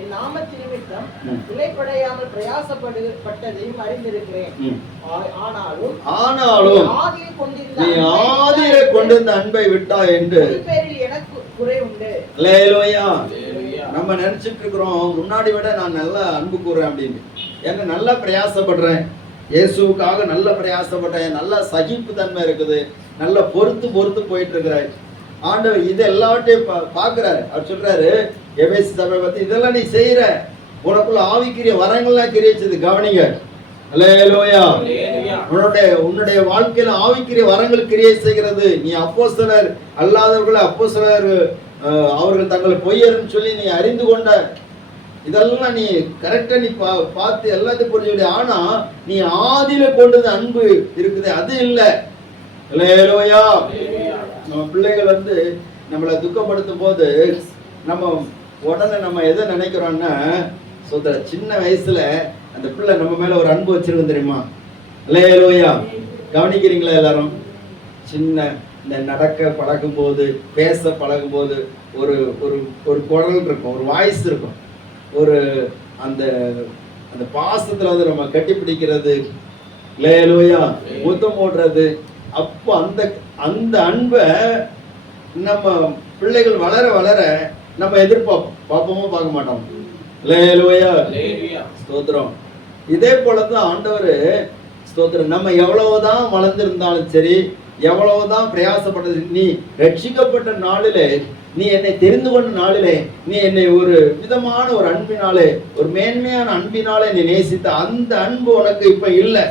என் நாமத்தின் நிமித்தம் இலைப்படையாமல் பிரயாசப்பட்டதையும் அறிந்திருக்கிறேன். ஆனாலும் நீ ஆதியிலே கொண்டிருந்த அன்பை விட்டாய் என்று பேரில் எனக்கு குறை உண்டு. அல்லேலூயா. நம்ம நினைச்சிட்டு இருக்கிறோம் முன்னாடி விட நான் நல்லா அன்பு கூறுறேன் அப்படின்னு. ஏன்னா நல்லா பிரயாசப்படுறேன், இயேசுவுக்காக நல்ல பிரயாசப்பட்டேன், நல்ல சகிப்பு தன்மை இருக்குது, நல்ல பொறுத்து போயிட்டு இருக்கிறேன். ஆண்டவர் இது எல்லாவற்றையும் பாக்குறாரு. அவர் சொல்றாரு எபேசு சபை பத்தி, இதெல்லாம் நீ செய்யற, உனக்குள்ள ஆவிக்குரிய வரங்கள்லாம் கிரியச்சது கவனிங்க. அல்லேலூயா. உன்னுடைய வாழ்க்கையில ஆவிக்குரிய வரங்கள் கிரியை செய்கிறது. நீ அப்போஸ்தலர் அல்லாதவர்களை அப்போஸ்தலர் அவர்கள் தங்களை பொய்யர்னு சொல்லி நீ அறிந்து கொண்ட, இதெல்லாம் நீ கரெக்டா நீ பார்த்து எல்லாத்தையும் புரிஞ்சு. ஆனா நீ ஆதியில கொண்டது அன்பு இருக்குது, அது இல்லை. அல்லேலூயா. நம்ம பிள்ளைகள் வந்து நம்மளை துக்கப்படுத்தும் போது நம்ம உடனே நம்ம எதை நினைக்கிறோம்னா, சின்ன வயசுல அந்த பிள்ளை நம்ம மேல ஒரு அன்பு வச்சிருக்கும் தெரியுமா? அல்லேலூயா. கவனிக்கிறீங்களா எல்லாரும்? சின்ன இந்த நடக்க பழகும் போது, பேச பழகும் போது ஒரு ஒரு ஒரு குரல் இருக்கும், ஒரு வாய்ஸ் இருக்கும், ஒரு அந்த அந்த பாசத்துல வந்து நம்ம கட்டி பிடிக்கிறது, அல்லேலூயா, முத்தம் போடுறது. அப்போ அந்த அந்த அன்பை நம்ம பிள்ளைகள் வளர வளர நம்ம பார்ப்போமோ பார்க்க மாட்டோம். அல்லேலூயா. ஸ்தோத்திரம். இதே போலதான் ஆண்டவர் ஸ்தோத்திரம். நம்ம எவ்வளவுதான் வளர்ந்திருந்தாலும் சரி, எவ்வளவுதான் பிரயாசப்பட்டது, நீ ரட்சிக்கப்பட்ட நாளிலே, நீ என்னை தெரிந்து கொண்ட நாளிலே, நீ என்னை ஒரு விதமான ஒரு அன்பினாலே, ஒரு மேன்மையான அன்பினாலே நீ நேசித்த அந்த அன்பு உனக்கு இப்ப இல்லை.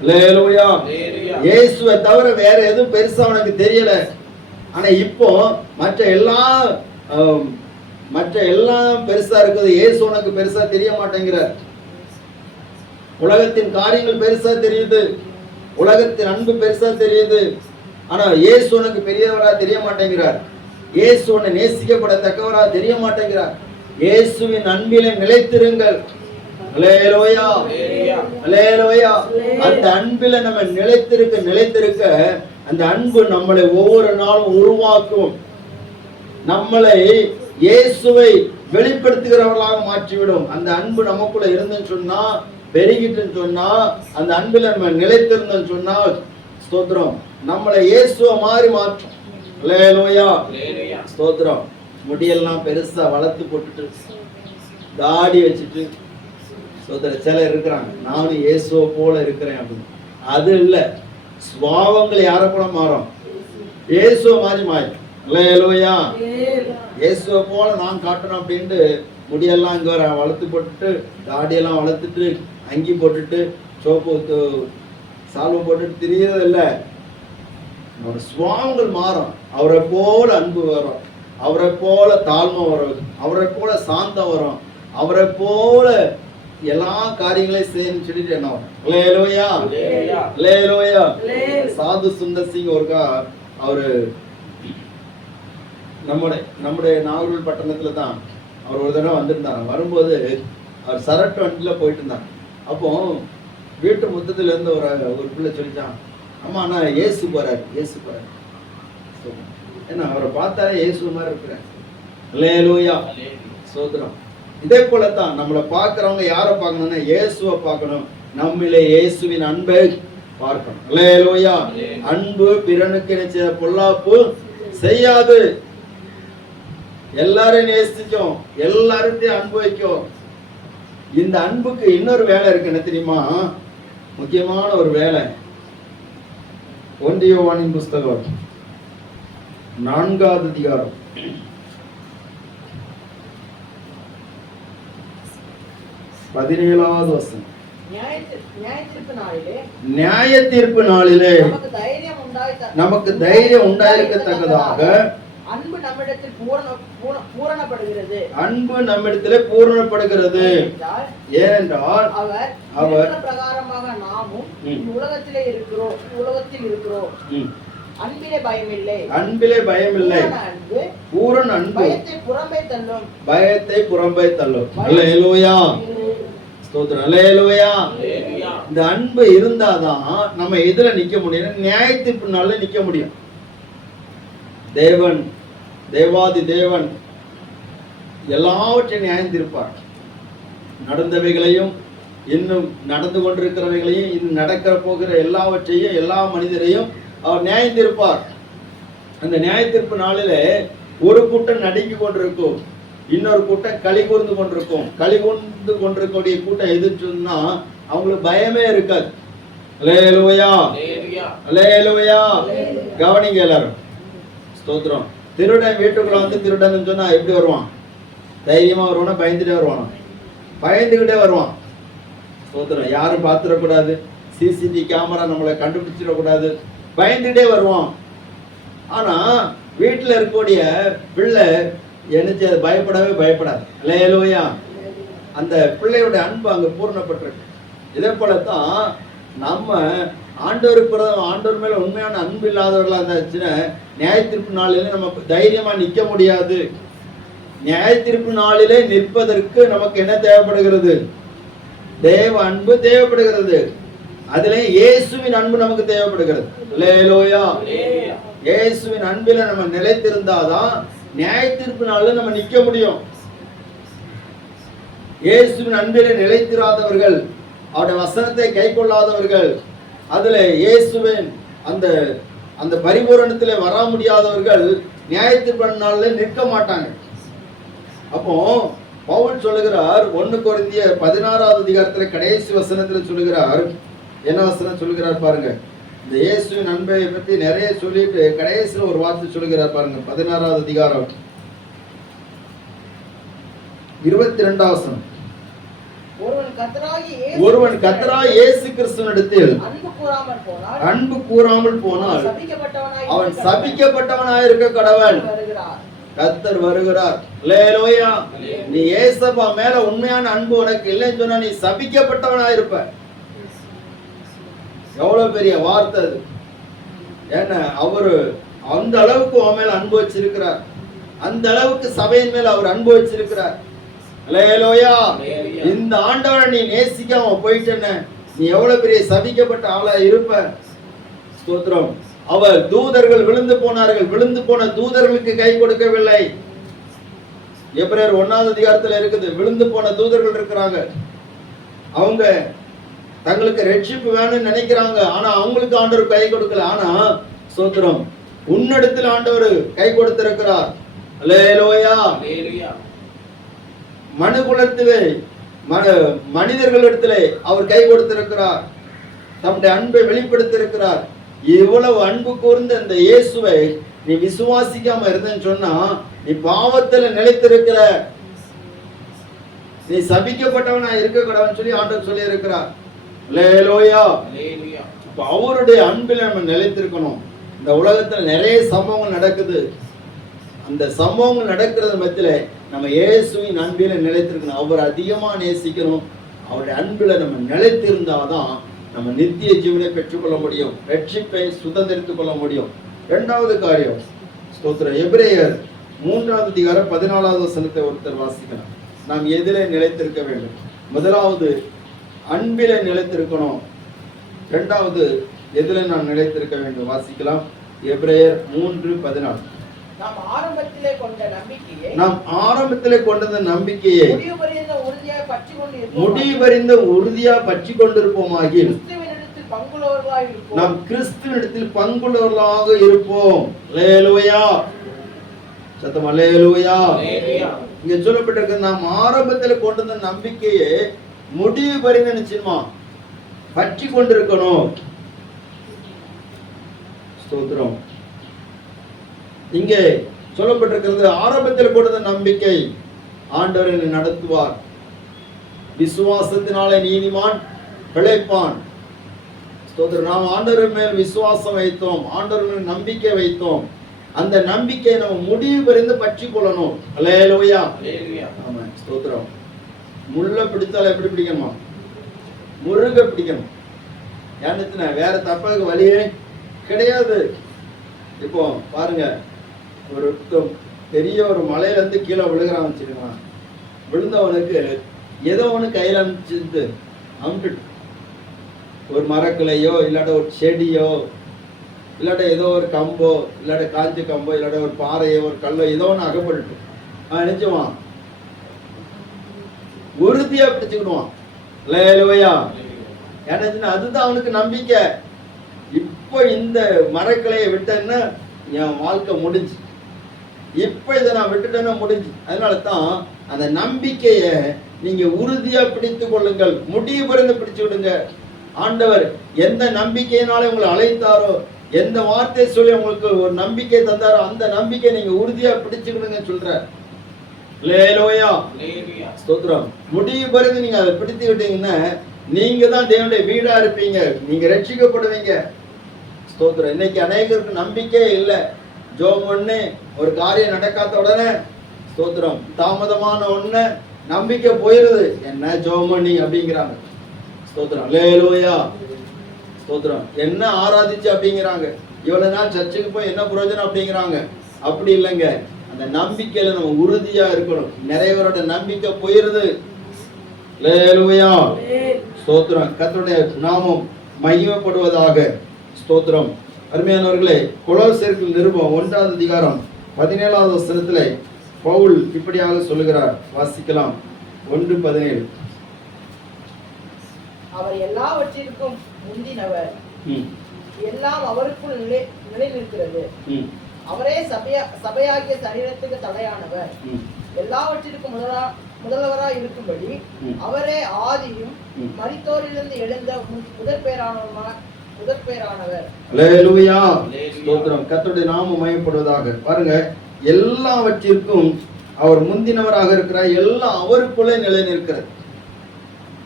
அல்லேலூயா. இயேசுவை தவிர வேற எதுவும் பெருசா உனக்கு தெரியல. ஆனா இப்போ மற்ற எல்லாம் பெருசா இருக்குது, இயேசு உனக்கு பெருசா தெரிய மாட்டேங்கிறார். உலகத்தின் காரியங்கள் பெருசா தெரியுது, உலகத்தின் அன்பு பெருசா தெரியுது. ஆனா இயேசு உனக்கு பெரியவரா தெரிய மாட்டேங்கிறார். இயேசு உன்னை நேசிக்கப்படத்தக்கவரா தெரிய மாட்டேங்கிறார். இயேசுவின் அன்பிலே நிலைத்திருங்கள். அல்லேலூயா. அல்லேலூயா. அந்த அன்பில நம்ம நிலைத்திருக்க அந்த அன்பு நம்மளை ஒவ்வொரு நாளும் உருவாக்கும். நம்மளை இயேசுவை வெளிப்படுத்துகிறவர்களாக மாற்றிவிடும். அந்த அன்பு நமக்குள்ள இருந்துன்னு சொன்னா, பெருகிட்டுன்னு சொன்னா, அந்த அன்பில் நம்ம நிலைத்திருந்தோம்னு சொன்னா, ஸ்தோத்திரம், நம்மளை இயேசுவை மாறி மாற்றும். அல்லேலூயா. ஸ்தோத்திரம். முடியெல்லாம் பெருசா வளர்த்து போட்டுட்டு தாடி வச்சுட்டு சிலர் இருக்கிறாங்க, நானும் இயேசுவை போல இருக்கிறேன் அப்படின்னு. அது இல்ல, சுபாவங்கள் யாரை போல மாறும்? இயேசுவை மாதிரி மாறும். அல்லேலூயா. இயேசுவை போல நான் காட்டணும் அப்படின்ட்டு முடியெல்லாம் இங்க வளர்த்து போட்டுட்டு தாடியெல்லாம் வளர்த்துட்டு அங்கி போட்டுட்டு சோப்பு சால்வை போட்டுட்டு திரியறது இல்ல. நம்ம சுபாவங்கள் மாறும். அவரை போல அன்பு வரும், அவரை போல தாழ்மை வரும், அவரை போல சாந்தம் வரும், அவரை போல எல்லா காரியங்களையும் செய்யணும்னு சொல்லிட்டு என்ன வரும்? அல்லேலூயா. அல்லேலூயா. சாது சுந்தர் சிங் ஒருக்கா அவரு நம்முடைய நாகூர் பட்டணத்துல தான் அவர் ஒரு தடவை வந்திருந்தாங்க. வரும்போது அவர் சரட்டு வண்டியில போயிட்டு இருந்தாங்க. அப்போ வீட்டு முத்தத்துல இருந்து ஒரு பிள்ளை சொல்லிச்சான், அம்மா நான் இயேசு போறாரு, இயேசு போறாரு. ஏன்னா அவரை பார்த்தாலே இயேசு மாதிரி இருக்கிறேன். அல்லேலூயா. சோதரம். இதே போலத்தான் நம்மளை பார்க்கிறவங்க யாரை பார்க்கணும்னா இயேசுவை பார்க்கணும். நம்மிலே இயேசுவின் அன்பை பார்க்கணும். அல்லேலூயா. அன்பு பிறனுக்கு நினைச்ச பொல்லாப்பு செய்யாது. எல்லாரையும் நேசிச்சோம், எல்லார்கிட்டையும் அன்பு வைக்கும். இந்த அன்புக்கு இன்னொரு வேலை இருக்கு, என்ன தெரியுமா? முக்கியமான ஒரு வேலை. 1 யோவானின் புஸ்தகம் 4வது அதிகாரம் 17வது வசனம். நியாய தீர்ப்பு நாளிலே நமக்கு தைரியம் உண்டாயிருக்கத்தக்கதாக அன்பு நம்மிடத்தில் பூரணப்படுகிறது. அன்பு நம்மிடத்திலே பூரணப்படுகிறது. ஏனென்றால் அவர் பிரகாரமாக நாமும் உலகத்தில் இருக்கிறோம். அன்பிலே பயமில்லை. அன்பிலே பயமில்லை. பூரண அன்பு பயத்தை புறம்பே தள்ளும். பயத்தை புறம்பே தள்ளும். அல்லேலூயா. ஸ்தோத்திரம். அல்லேலூயா. இந்த அன்பு இருந்தாதான் நம்ம எதுல நிக்க முடியும்? நியாயத்தீர்ப்பு நாள்ல நிக்க முடியும். தேவாதி தேவன் எல்லாவற்றையும் நியாயம் தீர்ப்பார். நடந்தவைகளையும் இன்னும் நடந்து கொண்டிருக்கிறவைகளையும் இன்னும் நடக்கிற போகிற எல்லாவற்றையும் எல்லா மனிதரையும் அவர் நியாயம் தீர்ப்பார். அந்த நியாய தீர்ப்பு நாளிலே ஒரு கூட்டம் நடுங்கி கொண்டிருக்கும், இன்னொரு கூட்டம் களி கூர்ந்து கொண்டிருக்கும். களி கூர்ந்து கொண்டிருக்கக்கூடிய கூட்டம் எதுன்னு சொன்னா அவங்களுக்கு பயமே இருக்காது. அல்லேலூயா. அல்லேலூயா. கவனிங்க எல்லாரும். ஸ்தோத்திரம். திருடன் வீட்டுக்குள்ள வந்து திருடன் சொன்னா எப்படி வருவான்? தைரியமா வருவானா? பயந்துட்டே வருவானா? பயந்துகிட்டே வருவான். ஸ்தோத்திரம். யாரும் பார்த்துடக்கூடாது, சிசிடிவி கேமரா நம்மளை கண்டுபிடிச்சிடக்கூடாது, பயந்துட்டே வருவான். ஆனா வீட்டுல இருக்கக்கூடிய பிள்ளை என்னச்சு அது பயப்படவே பயப்படாது. அல்லேலூயா. அந்த பிள்ளையோட அன்பு அங்க பூர்ணப்பட்டிருக்கு. இதே போலத்தான் நம்ம ஆண்டவர் மேல உண்மையான அன்பு இல்லாதவர்களா இருந்துச்சுன்னா நியாய தீர்ப்பு நாளிலே நமக்கு தைரியமா நிக்க முடியாது. நியாய தீர்ப்பு நாளிலே நிற்பதற்கு நமக்கு என்ன தேவைப்படுகிறது? தேவ அன்பு தேவைப்படுகிறது. அதுல இயேசுவின் அன்பு நமக்கு தேவைப்படுகிறது. அல்லேலூயா. இயேசுவின் அன்பில நம்ம நிலைத்திருந்தாதான் நியாய தீர்ப்பு நாளில நம்ம நிக்க முடியும். இயேசுவின் அன்பில நிலைத்திராதவர்கள், அவருடைய வசனத்தை கை கொள்ளாதவர்கள், அதுல இயேசுவின் அந்த பரிபூரணத்திலே வர முடியாதவர்கள் நியாய தீர்ப்பு நாளில் நிற்க மாட்டாங்க. அப்போ பவுல் சொல்லுகிறார் 1 கொரிந்தியர் 16வது அதிகாரத்துல கடைசி வசனத்துல சொல்லுகிறார். என்ன வசனம் சொல்லுகிறார் பாருங்க. இந்த இயேசுவின் அன்பை பற்றி நிறைய சொல்லிட்டு கடைசியில் ஒரு வார்த்தை சொல்லுகிறார் பாருங்க. 16வது அதிகாரம் 22வது வசனம். ஒருவன் கர்த்தராகிய இயேசு கிறிஸ்துவினிடத்தில் அன்பு கூறாமல் போனால் அவன் சபிக்கப்பட்டவனாய் இருக்க கடவன். கர்த்தர் வருகிறார். அல்லேலூயா. நீ இயேசுவா மேல உண்மையான அன்பு உனக்கு இல்லைன்னு சொன்னா நீ சபிக்கப்பட்டவனாய் இருப்ப. எவ்வளவு பெரிய வார்த்தை அது. ஏன்னா அவரு அந்த அளவுக்கு உன் மேல அன்பு வச்சிருக்கிறார். அந்த அளவுக்கு சபையின் மேல அவர் அன்பு வச்சிருக்கிறார். அல்லேலூயா. இந்த ஆண்டவரை நீ நேசிக்காம போயிட்டேன்னு நீ எவ்வளவு பெரிய சபிக்கப்பட்ட ஆளா இருப்ப. ஸ்தோத்திரம். அவர் தூதர்கள் விழுந்து போனார்கள், விழுந்து போன தூதர்களுக்கு கை கொடுக்கவில்லை. எபிரேயர் 1வது அதிகாரத்துல இருக்குது. விழுந்து போன தூதர்கள் இருக்கிறாங்க, அவங்க தங்களுக்கு ரட்சிப்பு வேணும்னு நினைக்கிறாங்க, ஆனா அவங்களுக்கு ஆண்டவர் கை கொடுக்கல. ஆனா ஸ்தோத்திரம், உன்னிடத்தில் ஆண்டவர் கை கொடுத்திருக்கிறார். அல்லேலூயா. மனுகுலத்திலே மனிதர்களிடத்திலே அவர் கை கொடுத்திருக்கிறார், தம்முடைய அன்பை வெளிப்படுத்தியிருக்கிறார். இவ்வளவு அன்பு கூர்ந்த இந்த இயேசுவை நீ விசுவாசிக்காம இருந்தேன்னு சொன்னா நீ பாவத்துல நிலைத்திருக்கிற, நீ சபிக்கப்பட்டவனா இருக்கக்கூடாதுன்னு சொல்லி ஆண்டவர் சொல்லி இருக்கிறார். அல்லேலூயா. அவருடைய அன்பில் நம்ம நிலைத்திருக்கணும். இந்த உலகத்துல நிறைய சம்பவங்கள் நடக்குது. அந்த சம்பவங்கள் நடக்கிறது மத்தியில நம்ம இயேசுவின் அன்பில நிலைத்திருக்கணும். அவர் அதிகமா நேசிக்கணும். அவருடைய அன்பில நம்ம நிலைத்திருந்தாதான் நம்ம நித்திய ஜீவனை பெற்றுக்கொள்ள முடியும், ரட்சிப்பை சுதந்திரித்துக் கொள்ள முடியும். இரண்டாவது காரியம், ஸ்தோத்திரம், எபிரேயர் 3ஆம் அதிகாரம் 14வது வசனத்தை ஒருத்தர் வாசிக்கலாம். நாம் எதிலே நிலைத்திருக்க வேண்டும்? முதலாவது அன்பில நிலைத்திருக்கணும். இரண்டாவது எதிலே நாம் நிலைத்திருக்க வேண்டும்? வாசிக்கலாம். எபிரேயர் 3:14. நாம் ஆரம்பத்திலே கொண்ட நம்பிக்கையை முடிவறிந்த உறுதியா பற்றி கொண்டிருப்போமாகில் நாம் கிறிஸ்துவினிடத்தில் பங்குள்ளவர்களாக இருப்போம். அல்லேலூயா. சத்தம் அல்லேலூயா. இங்க சொல்லப்பட்டிருக்க நாம் ஆரம்பத்தில் கொண்டிருந்த நம்பிக்கையை முடிவு பறிந்த நிச்சயமா பற்றி கொண்டிருக்கணும். ஸ்தோத்திரம். இங்கே சொல்லப்பட்டிருக்கிறது ஆரம்பத்தில் கொடுத்த நம்பிக்கை ஆண்டவர் என்னை நடத்துவார், விசுவாசத்தினாலே நீதிமான் பிழைப்பான். ஸ்தோத்திரம். நாம் ஆண்டவர் மேல் விசுவாசம் வைத்தோம், ஆண்டவர் மேல் நம்பிக்கை வைத்தோம். அந்த நம்பிக்கையை நம்ம முடிவு பறிந்து பற்றி கொள்ளணும். அல்லேலூயா. ஆமா. ஸ்தோத்திரம். முள்ள பிடித்தால எப்படி பிடிக்கணுமா? முருக பிடிக்கணும். ஏன்னு வேற தப்பாக வழியே கிடையாது. இப்போ பாருங்க, ஒரு பெரிய ஒரு மலையில இருந்து கீழே விழுகிறான் வச்சுக்கலாம். விழுந்தவனுக்கு ஏதோ ஒன்று கையில் அனுப்பிச்சுட்டு அமுட்டு, ஒரு மரக்கிளையோ இல்லாட்ட ஒரு செடியோ இல்லாட்ட ஏதோ ஒரு கம்போ இல்லாட்ட காய்ச்ச கம்போ இல்லாட்ட ஒரு பாறையோ ஒரு கல்லோ ஏதோ ஒன்று அகப்பட்டு அவன் நினைச்சுவான், உறுதியா பிடிச்சுக்கிடுவான். அல்லேலூயா. ஏன்னா அதுதான் அவனுக்கு நம்பிக்கை. இப்போ இந்த மரக்கிளையை விட்டேன்னா என் வாழ்க்கை முடிஞ்சு, இப்ப இதை நான் விட்டுட்டேன்னா முடிஞ்சு. அதனால தான் அந்த நம்பிக்கைய நீங்க உறுதியா பிடித்து கொள்ளுங்கள், முடிவு பறிந்து பிடிச்சு விடுங்க. ஆண்டவர் எந்த நம்பிக்கையினால உங்களை அழைத்தாரோ, எந்த வார்த்தை சொல்லி உங்களுக்கு ஒரு நம்பிக்கை தந்தாரோ அந்த நம்பிக்கை நீங்க உறுதியா பிடிச்சுக்கிடுங்க சொல்ற. அல்லேலூயா. ஸ்தோத்திரம். முடிவு பறிந்து நீங்க அதை பிடித்து விட்டீங்கன்னா நீங்க தான் தேவனுடைய வீடா இருப்பீங்க, நீங்க ரட்சிக்கப்படுவீங்க. ஸ்தோத்திரம். இன்னைக்கு அநேகருக்கு நம்பிக்கையே இல்லை. ஜோம் ஒண்ணு ஒரு காரியம் நடக்காத உடனே ஸ்தோத்திரம், தாமதமான ஒண்ணு நம்பிக்கை போயிருது, என்ன ஜோம் பண்ணி அப்படிங்கிறாங்க. ஸ்தோத்திரம். அல்லேலூயா. ஸ்தோத்திரம். என்ன ஆராதிச்சு அப்படிங்கிறாங்க, இவ்வளவு நாள் சர்ச்சுக்கு போய் என்ன பிரயோஜனம் அப்படிங்கிறாங்க. அப்படி இல்லைங்க, அந்த நம்பிக்கையில நம்ம உறுதியா இருக்கணும். நிறைய பேரோட நம்பிக்கை போயிருது. அல்லேலூயா. ஸ்தோத்திரம். கர்த்தருடைய நாமம் மகிமைப்படுவதாக. ஸ்தோத்திரம். அருமையானவர்களே, கொலோசியர்கள் நிருபம் 1ஆம் அதிகாரம் 17வது வசனத்திலே பவுல் இப்படியாக சொல்லுகிறார். வாசிக்கலாம். 1:17. அவர் எல்லாவற்றிற்கும் முந்தினவர், எல்லாம் அவருக்குள் நிலை நிற்கிறது. அவரே சபையாகிய சரீரத்துக்கு தலையானவர், எல்லாவற்றிற்கும் முதல்வராய் இருக்கும்படி அவரே ஆதியும் மரித்தோரிலிருந்து எழுந்த முதற்பேரானவர். அல்லேலூயா. ஸ்தோத்திரம். கர்த்தருடைய நாமம் மகிமைப்படுவதாக. பாருங்க, எல்லாவற்றிற்கும் அவர் முந்தினவராக இருக்கிறார், எல்லாம் அவருக்குள்ளே நிலை நிற்கிறது.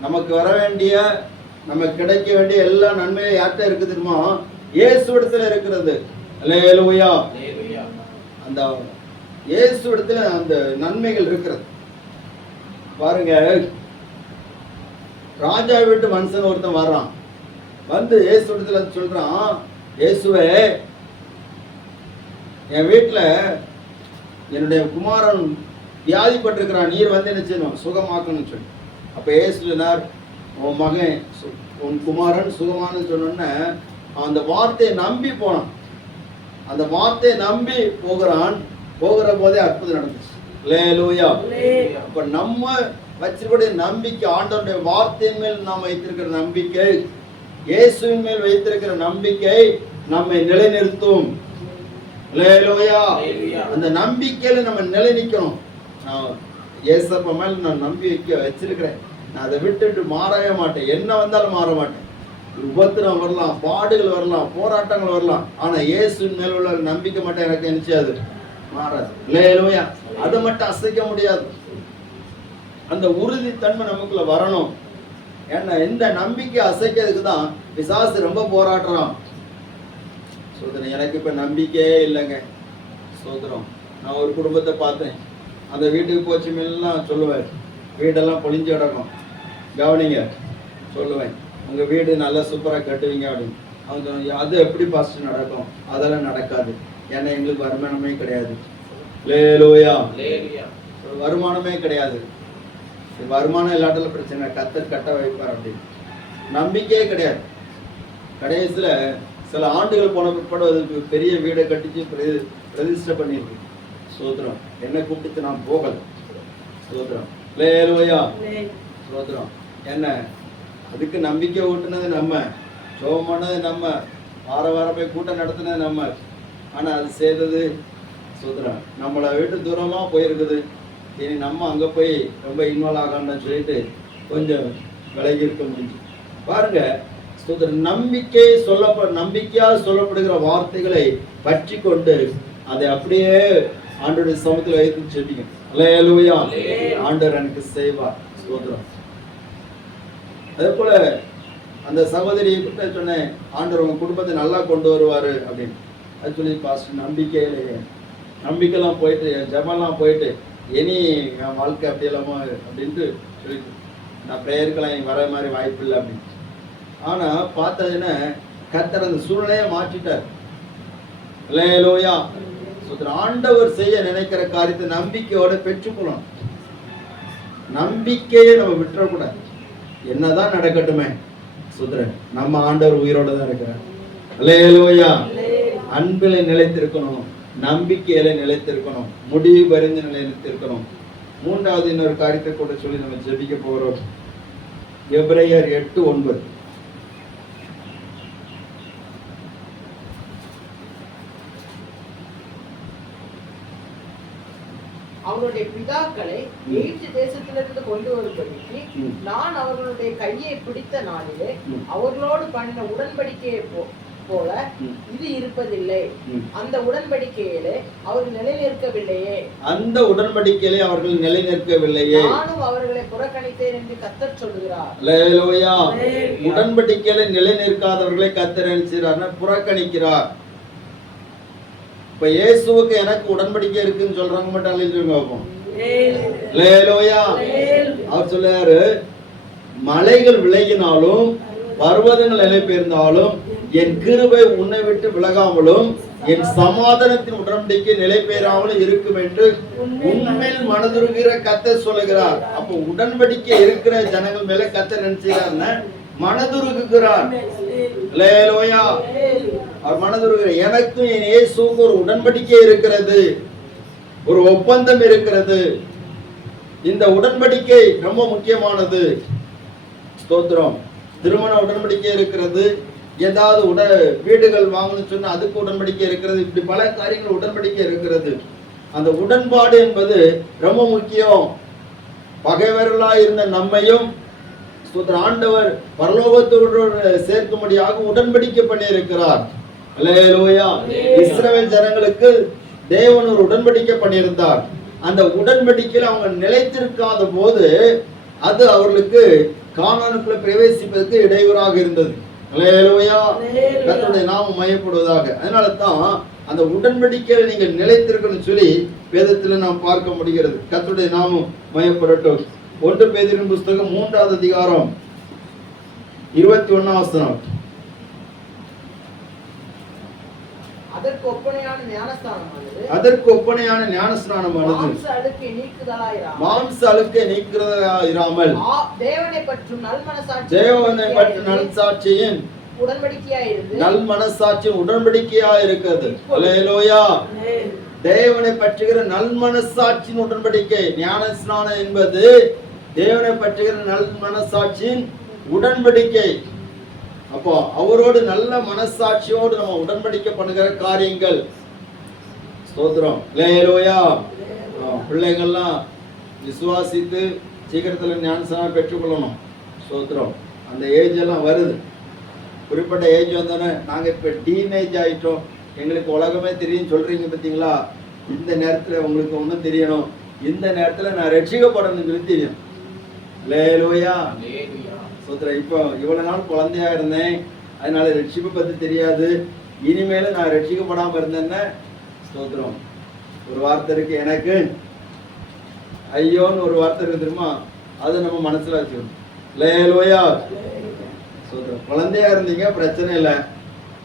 நமக்கு வர வேண்டிய, நமக்கு கிடைக்க வேண்டிய எல்லா நன்மையும் யார்கிட்ட இருக்குது தெரியுமா? இயேசுவிடத்துல இருக்கிறது. அல்லேலூயா. அந்த இயேசுவிடத்துல அந்த நன்மைகள் இருக்கிறது. பாருங்க, ராஜா வீட்டு மனுஷன் ஒருத்தன் வர்றான், வந்து இயேசுவிடத்துல சொல்றான், இயேசுவே, என் வீட்டுல என்னுடைய குமாரன் வியாதிப்பட்டிருக்கிறான், நீர் வந்து என்ன செய்யணும், சுகமாக்கணும்னு சொல்லி. அப்ப இயேசு சொன்னார், உன் மகன் உன் குமாரன் சுகமானு சொன்னோன்னே அந்த வார்த்தையை நம்பி போனான். அந்த வார்த்தையை நம்பி போகிற போதே அற்புதம் நடந்துச்சு. அல்லேலூயா. அப்ப நம்ம வச்சிருக்கிற நம்பிக்கை, ஆண்டவருடைய வார்த்தையின் மேல் நாம் வைத்திருக்கிற நம்பிக்கை, இயேசுவின் மேல் வைத்திருக்கிற நம்பிக்கை நம்மை நிலைநிறுத்தும். அல்லேலூயா. அந்த நம்பிக்கையில நம்ம நிலை நிக்கணும். நான் இயேசப்பா மேல நான் நம்பிக்கை வச்சிருக்கிறேன், நான் அதை விட்டுட்டு மாறவே மாட்டேன், என்ன வந்தாலும் மாற மாட்டேன். உபத்திரம் வரலாம், பாடுகள் வரலாம், போராட்டங்கள் வரலாம், ஆனா இயேசு மேல உள்ள நம்பிக்கை மட்டும் எனக்கு நினைச்சாது மாறாது. அல்லேலூயா. அதை மட்டும் அசைக்க முடியாது. அந்த உறுதித்தன்மை நமக்குள்ள வரணும். ஏன்னா இந்த நம்பிக்கை அசைக்கிறதுக்கு தான் பிசாசு ரொம்ப போராடுறான். சோதனை எனக்கு இப்ப நம்பிக்கையே இல்லைங்க. சோதரம், நான் ஒரு குடும்பத்தை பார்த்தேன், அந்த வீட்டுக்கு போச்சு எல்லாம் சொல்லுவேன், வீடெல்லாம் பொழிஞ்சு கிடக்கும், கவனிங்க சொல்லுவேன், உங்க வீடு நல்லா சூப்பரா கட்டுவீங்க அப்படின்னு. அவங்க அது எப்படி பாஸ்ட் நடக்கும்? அதெல்லாம் நடக்காது, ஏன்னா எங்களுக்கு வருமானமே கிடையாது. அல்லேலூயா. வருமானமே கிடையாது. வருமானம் இல்லாட்டல பிரச்சனை, கத்தர் கட்ட வைப்பார் அப்படின்னு. நம்பிக்கையே கிடையாது. கடைசியில சில ஆண்டுகள் போன பிற்பாடு அதுக்கு பெரிய வீடை கட்டிச்சு பிரதிஷ்டை பண்ணிருக்கு. சோத்திரம். என்ன கூப்பிட்டு நான் போகல. சோத்திரம். அல்லேலூயா. சோத்திரம். என்ன அதுக்கு நம்பிக்கை ஊட்டுனது நம்ம, ஜெபம் பண்ணது நம்ம, வாரம் போய் கூட்டம் நடத்தினது நம்ம. ஆனா அது செய்தது சோத்திரம் நம்மளை விட்டு தூரமா போயிருக்குது. இனி நம்ம அங்க போய் ரொம்ப இன்வால்வ் ஆகணும்னு சொல்லிட்டு கொஞ்சம் விலகி இருக்க முடிஞ்சு பாருங்க. நம்பிக்கையால் சொல்லப்படுகிற வார்த்தைகளை பற்றி கொண்டு அதை அப்படியே ஆண்டவருடைய சமூகத்தில் வைத்து சொல்லிங்க. அல்லேலூயா. ஆண்டவர் எனக்கு செய்வார். ஸ்தோத்திரம். அதே போல அந்த சகோதரி கிட்ட சொன்னேன், ஆண்டவர் உங்க குடும்பத்தை நல்லா கொண்டு வருவாரு அப்படின்னு. அது சொல்லி பாஸ்டர் நம்பிக்கைலாம் போயிட்டு, என் ஜெபம்லாம் போயிட்டு, இனி என் வாழ்க்கை அப்படி இல்லாம அப்படின்ட்டு சொல்லிட்டு நான் பிரேயருக்கெல்லாம் வர மாதிரி வாய்ப்பு இல்லை அப்படின்னு. ஆனா பார்த்ததுன்னா கர்த்தர் அந்த சூழ்நிலையை மாற்றிட்டார். அல்லேலூயா. ஆண்டவர் செய்ய நினைக்கிற காரியத்தை நம்பிக்கையோட பெற்றுக்கொள்ளணும். நம்பிக்கையை நம்ம விட்டுறக்கூடாது. என்னதான் நடக்கட்டுமே சுத்ரன், நம்ம ஆண்டவர் உயிரோட தான் இருக்கிறார். அல்லேலூயா. அன்பில நிலைத்திருக்கணும், நம்பிக்கையில நிலைத்திருக்கணும், முடிவு பறிந்து நிலைத்திருக்கணும். மூன்றாவது இன்னொரு காரியத்தை கூட சொல்லி நம்ம ஜெபிக்க போகிறோம். எபிரேயர் 8:9. அவருடைய பிதாக்களை எகிப்து தேசத்திலிருந்து கொண்டு வரும்படிக்கு நான் அவர்களுடைய கையை பிடித்த நாளிலே அவர்களோடு பண்ணின உடன்படிக்கையை போல இது இருப்பதில்லை. அந்த உடன்படிக்கையிலே அவர்கள் நிலை நிற்கவில்லையே. அந்த உடன்படிக்கையிலே அவர்கள் நிலை நிற்கவில்லையே. நானும் அவர்களை புறக்கணித்தேன் என்று கர்த்தர் சொல்கிறார். அல்லேலூயா. உடன்படிக்கையிலே நிலை நிற்காதவர்களை கர்த்தர் என்ன புறக்கணிக்கிறார். இப்ப இயேசுவுக்கு எனக்கு உடன்படிக்கை இருக்குன்னு சொல்றாங்க மட்டும் அல்லேலூயா. அவர் சொல்றாரு, மலைகள் விலகினாலும் பர்வதங்கள் நிலை பெயர்ந்தாலும் என் கிருபை உன்னை விட்டு விலகாமலும் என் சமாதானத்தின் உடன்படிக்கை நிலை பெயராமலும் இருக்கும் என்று உண்மையில் மனதுருகிற கர்த்தர் சொல்லுகிறார். அப்போ உடன்படிக்கை இருக்கிற ஜனங்கள் மேல கர்த்தர் நினைச்சாருன்னா மனதுருகுகிறார். அல்லேலூயா. அவர் மனதுருகிற எனக்கும் என் இயேசுவுக்கு ஒரு உடன்படிக்கை இருக்கிறது, ஒரு ஒப்பந்தம் இருக்கிறது. இந்த உடன்படிக்கை ரொம்ப முக்கியமானது. ஸ்தோத்திரம். திருமண உடன்படிக்கை இருக்கிறது, ஏதாவது வீடுகள் வாங்கணும்னு சொன்னா அதுக்கு உடன்படிக்கை இருக்கிறது. இப்படி பல காரியங்கள் உடன்படிக்கை இருக்கிறது. அந்த உடன்பாடு என்பது ரொம்ப முக்கியம். பகைவர்களா இருந்த நம்மையும் ஆண்டவர் பரலோகத்தோடு சேர்க்கும்படியாக உடன்படிக்கை பண்ணி இருக்கிறார். அல்லேலூயா. இஸ்ரவேல் ஜனங்களுக்கு தேவன் ஒரு உடன்படிக்கை பண்ணியிருந்தார். அந்த உடன்படிக்கையில் அவங்க நிலைத்திருக்காத போது அது அவர்களுக்கு கானானுக்குள்ள பிரவேசிப்பதற்கு இடையூறாக இருந்தது. அல்லேலூயா. கர்த்தருடைய நாமம் மகிமைப்படுவதாக. அதனால தான் அந்த உடன்படிக்கையில நீங்கள் நிலைத்திருக்கணும்னு சொல்லி வேதத்துல நாம் பார்க்க முடிகிறது. கர்த்தருடைய நாமம் மகிமைப்படட்டும். 1 பேதுருவின் புத்தகம் 3வது அதிகாரம் 21ஆம் வசனம். அதற்கு ஒப்பனையான ஞானஸ்நானமானது மாம்ச அழுக்கை நீக்குகிறதாயிராமல் தேவனை பற்றும் நல்மனசாட்சியின் உடன்படிக்கையாய் இருக்கிறது. அல்லேலூயா. தேவனை பற்றுகிற நல்மனசாட்சியின் உடன்படிக்கை. ஞானஸ்நானம் என்பது தேவனை பற்றுகிற நல்மனசாட்சியின் உடன்படிக்கை. அப்போ அவரோடு நல்ல மனசாட்சியோடு நம்ம உடன்படிக்கை பண்ணுகிற காரியங்கள். ஸ்தோத்திரம். அல்லேலூயா. பிள்ளைங்கள்லாம் விசுவாசித்து சீக்கிரத்தில் ஞானஸ்நானம் பெற்றுக்கொள்ளணும். ஸ்தோத்திரம். அந்த ஏஜ் எல்லாம் வருது. குறிப்பிட்ட ஏஜ் வந்தோன்னே நாங்கள் இப்போ டீனேஜ் ஆகிட்டோம், எங்களுக்கு உலகமே தெரியும் சொல்கிறீங்க பார்த்தீங்களா, இந்த நேரத்தில் உங்களுக்கு ஒன்றும் தெரியணும், இந்த நேரத்தில் நான் ரட்சிக்கப்படணுங்கிறது தெரியும். அல்லேலூயா. ஸ்தோத்திரம். இப்போ இவ்வளோ நாள் குழந்தையா இருந்தேன், அதனால ரட்சிப்பை பற்றி தெரியாது, இனிமேல் நான் ரட்சிக்கப்படாமல் இருந்தேன்னா ஸ்தோத்திரம். ஒரு வார்த்தை இருக்கு எனக்கு, ஐயோன்னு ஒரு வார்த்தை இருக்கு தெரியுமா, அதை நம்ம மனசில் வச்சுக்கணும். அல்லேலூயா. ஸ்தோத்திரம். குழந்தையா இருந்தீங்க பிரச்சனை இல்லை,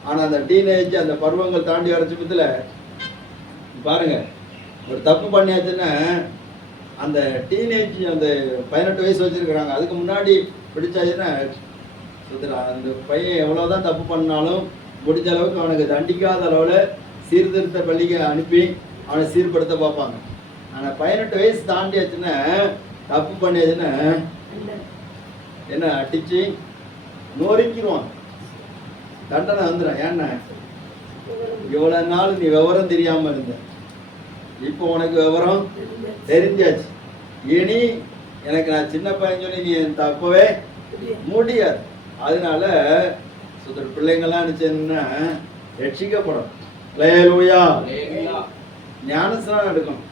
ஆனால் அந்த டீனேஜ் அந்த பருவங்கள் தாண்டி வர சமயத்தில் பாருங்க, ஒரு தப்பு பண்ணியாச்சுன்னா அந்த டீனேஜ் அந்த 18 வயசு வச்சிருக்கிறாங்க, அதுக்கு முன்னாடி பிடிச்சாச்சுன்னா அந்த பையன் எவ்வளோதான் தப்பு பண்ணாலும் முடிஞ்ச அளவுக்கு அவனுக்கு தண்டிக்காத அளவில் சீர்திருத்த பள்ளிக்கு அனுப்பி அவனை சீர்படுத்த பார்ப்பாங்க. ஆனால் 18 வயசு தாண்டியாச்சுன்னா தப்பு பண்ணியாச்சுன்னா என்ன அடிச்சு நொறுக்கிடுவான், தண்டனை வந்துடும். ஏன்னா இவ்வளோ நாள் நீ விவரம் தெரியாமல் இருந்த, இப்போ உனக்கு விவரம் தெரிஞ்சாச்சு, இனி எனக்கு நான் சின்ன பையன் சொல்லி நீ தப்பவே முடியாது. அதனால சுத்தர் பிள்ளைங்கள்லாம் நினைச்சேன்னா ரட்சிக்கப்படும். அல்லேலூயா. ஞானஸ்நானம் எடுக்கணும்,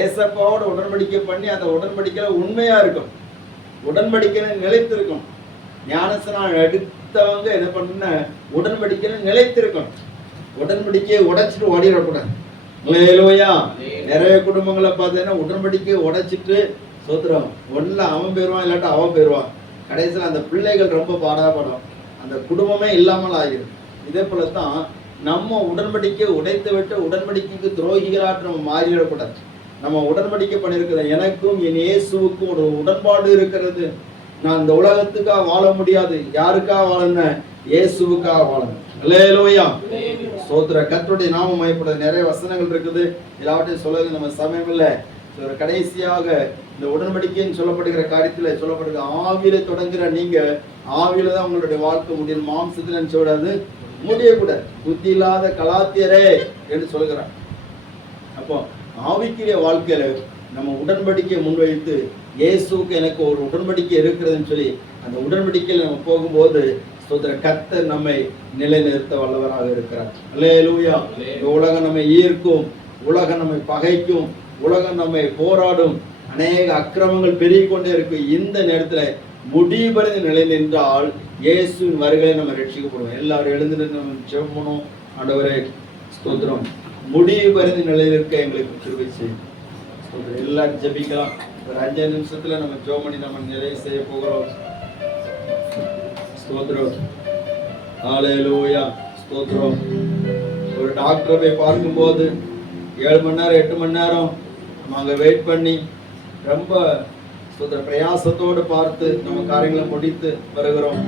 ஏசப்பாவோட உடன்படிக்கை பண்ணி அந்த உடன்படிக்கையில உண்மையா இருக்கும், உடன்படிக்கையில நிலைத்திருக்கும். ஞானஸ்நானம் எடுத்தவங்க என்ன பண்ண உடன்படிக்கையில நிலைத்திருக்கும், உடன்படிக்கையை உடைச்சிட்டு ஓடிடக்கூடாது. அல்லேலூயா. நிறைய குடும்பங்களை பார்த்தீங்கன்னா உடன்படிக்கையை உடைச்சிட்டு சோத்திரம் ஒன்றில் அவன் போயிடுவான், இல்லாட்டா அவன் போயிடுவான், கடைசியில் அந்த பிள்ளைகள் ரொம்ப பாடாப்படும், அந்த குடும்பமே இல்லாமல் ஆகிடும். இதே போல தான் நம்ம உடன்படிக்கை உடைத்து விட்டு உடன்படிக்கைக்கு துரோகிகளாட்டு நம்ம மாறிவிடக்கூடாது. நம்ம உடன்படிக்கை பண்ணியிருக்கிற எனக்கும் என் இயேசுவுக்கும் ஒரு உடன்பாடு இருக்கிறது. நான் இந்த உலகத்துக்காக வாழ முடியாது, யாருக்காக வாழணும்? இயேசுவுக்காக வாழணும். அல்லேலூயா. ஸ்தோத்திர. கர்த்தருடைய நாமம் மகிமைப்பட நிறைய வசனங்கள் இருக்குது, எல்லாவற்றையும் சொல்ல நம்ம சமயம் இல்லை. கடைசியாக இந்த உடன்படிக்கைன்னு சொல்லப்படுகிற காரியத்தில் சொல்லப்படுகிற ஆவியில தொடங்குற நீங்க ஆவியில தான் உங்களுடைய வாழ்க்கை முடியும், மாம்சத்துல சொல்லக்கூடாது, முடியக்கூடாது. புத்தி இல்லாத கலாத்தியரே என்று சொல்கிறார். அப்போ ஆவிக்குரிய வாழ்க்கையில நம்ம உடன்படிக்கையை முன்வைத்து இயேசுக்கு எனக்கு ஒரு உடன்படிக்கை இருக்கிறதுன்னு சொல்லி அந்த உடன்படிக்கையில் நம்ம போகும்போது சோதர கர்த்தர் நம்மை நிலைநிறுத்த வல்லவராக இருக்கிறார். அல்லேலூயா. இந்த உலகம் நம்மை ஈர்க்கும், உலகம் நம்மை பகைக்கும், உலகம் நம்மை போராடும், அநேக அக்கிரமங்கள் பெருகிக் கொண்டே இருக்கு. இந்த நேரத்துல முடிவடைந்த நிலை நின்றால் இயேசுவின் வருகையை நம்ம ரட்சிக்கப்படுவோம். எல்லாரும் எழுந்து நம்ம ஜெபம் பண்ணுவோம். ஆண்டவரே ஸ்தோத்திரம், முடிவடைந்த நிலையில் இருக்க எங்களுக்கு கிருபை செய்யும். எல்லாரும் ஜெபிக்கலாம். ஒரு 5 நிமிஷத்துல நம்ம ஜெபம் பண்ணி நம்ம நிறைவு செய்ய போகிறோம். ஸ்தோத்திரம். ஹல்லேலூயா. ஸ்தோத்திரம். ஒரு டாக்டரை போய் பார்க்கும்போது 7 மணி நேரம் 8 மணி நேரம் நம்ம அங்கே வெயிட் பண்ணி ரொம்ப பிரயாசத்தோடு பார்த்து நம்ம காரியங்களை முடித்து வருகிறோம்.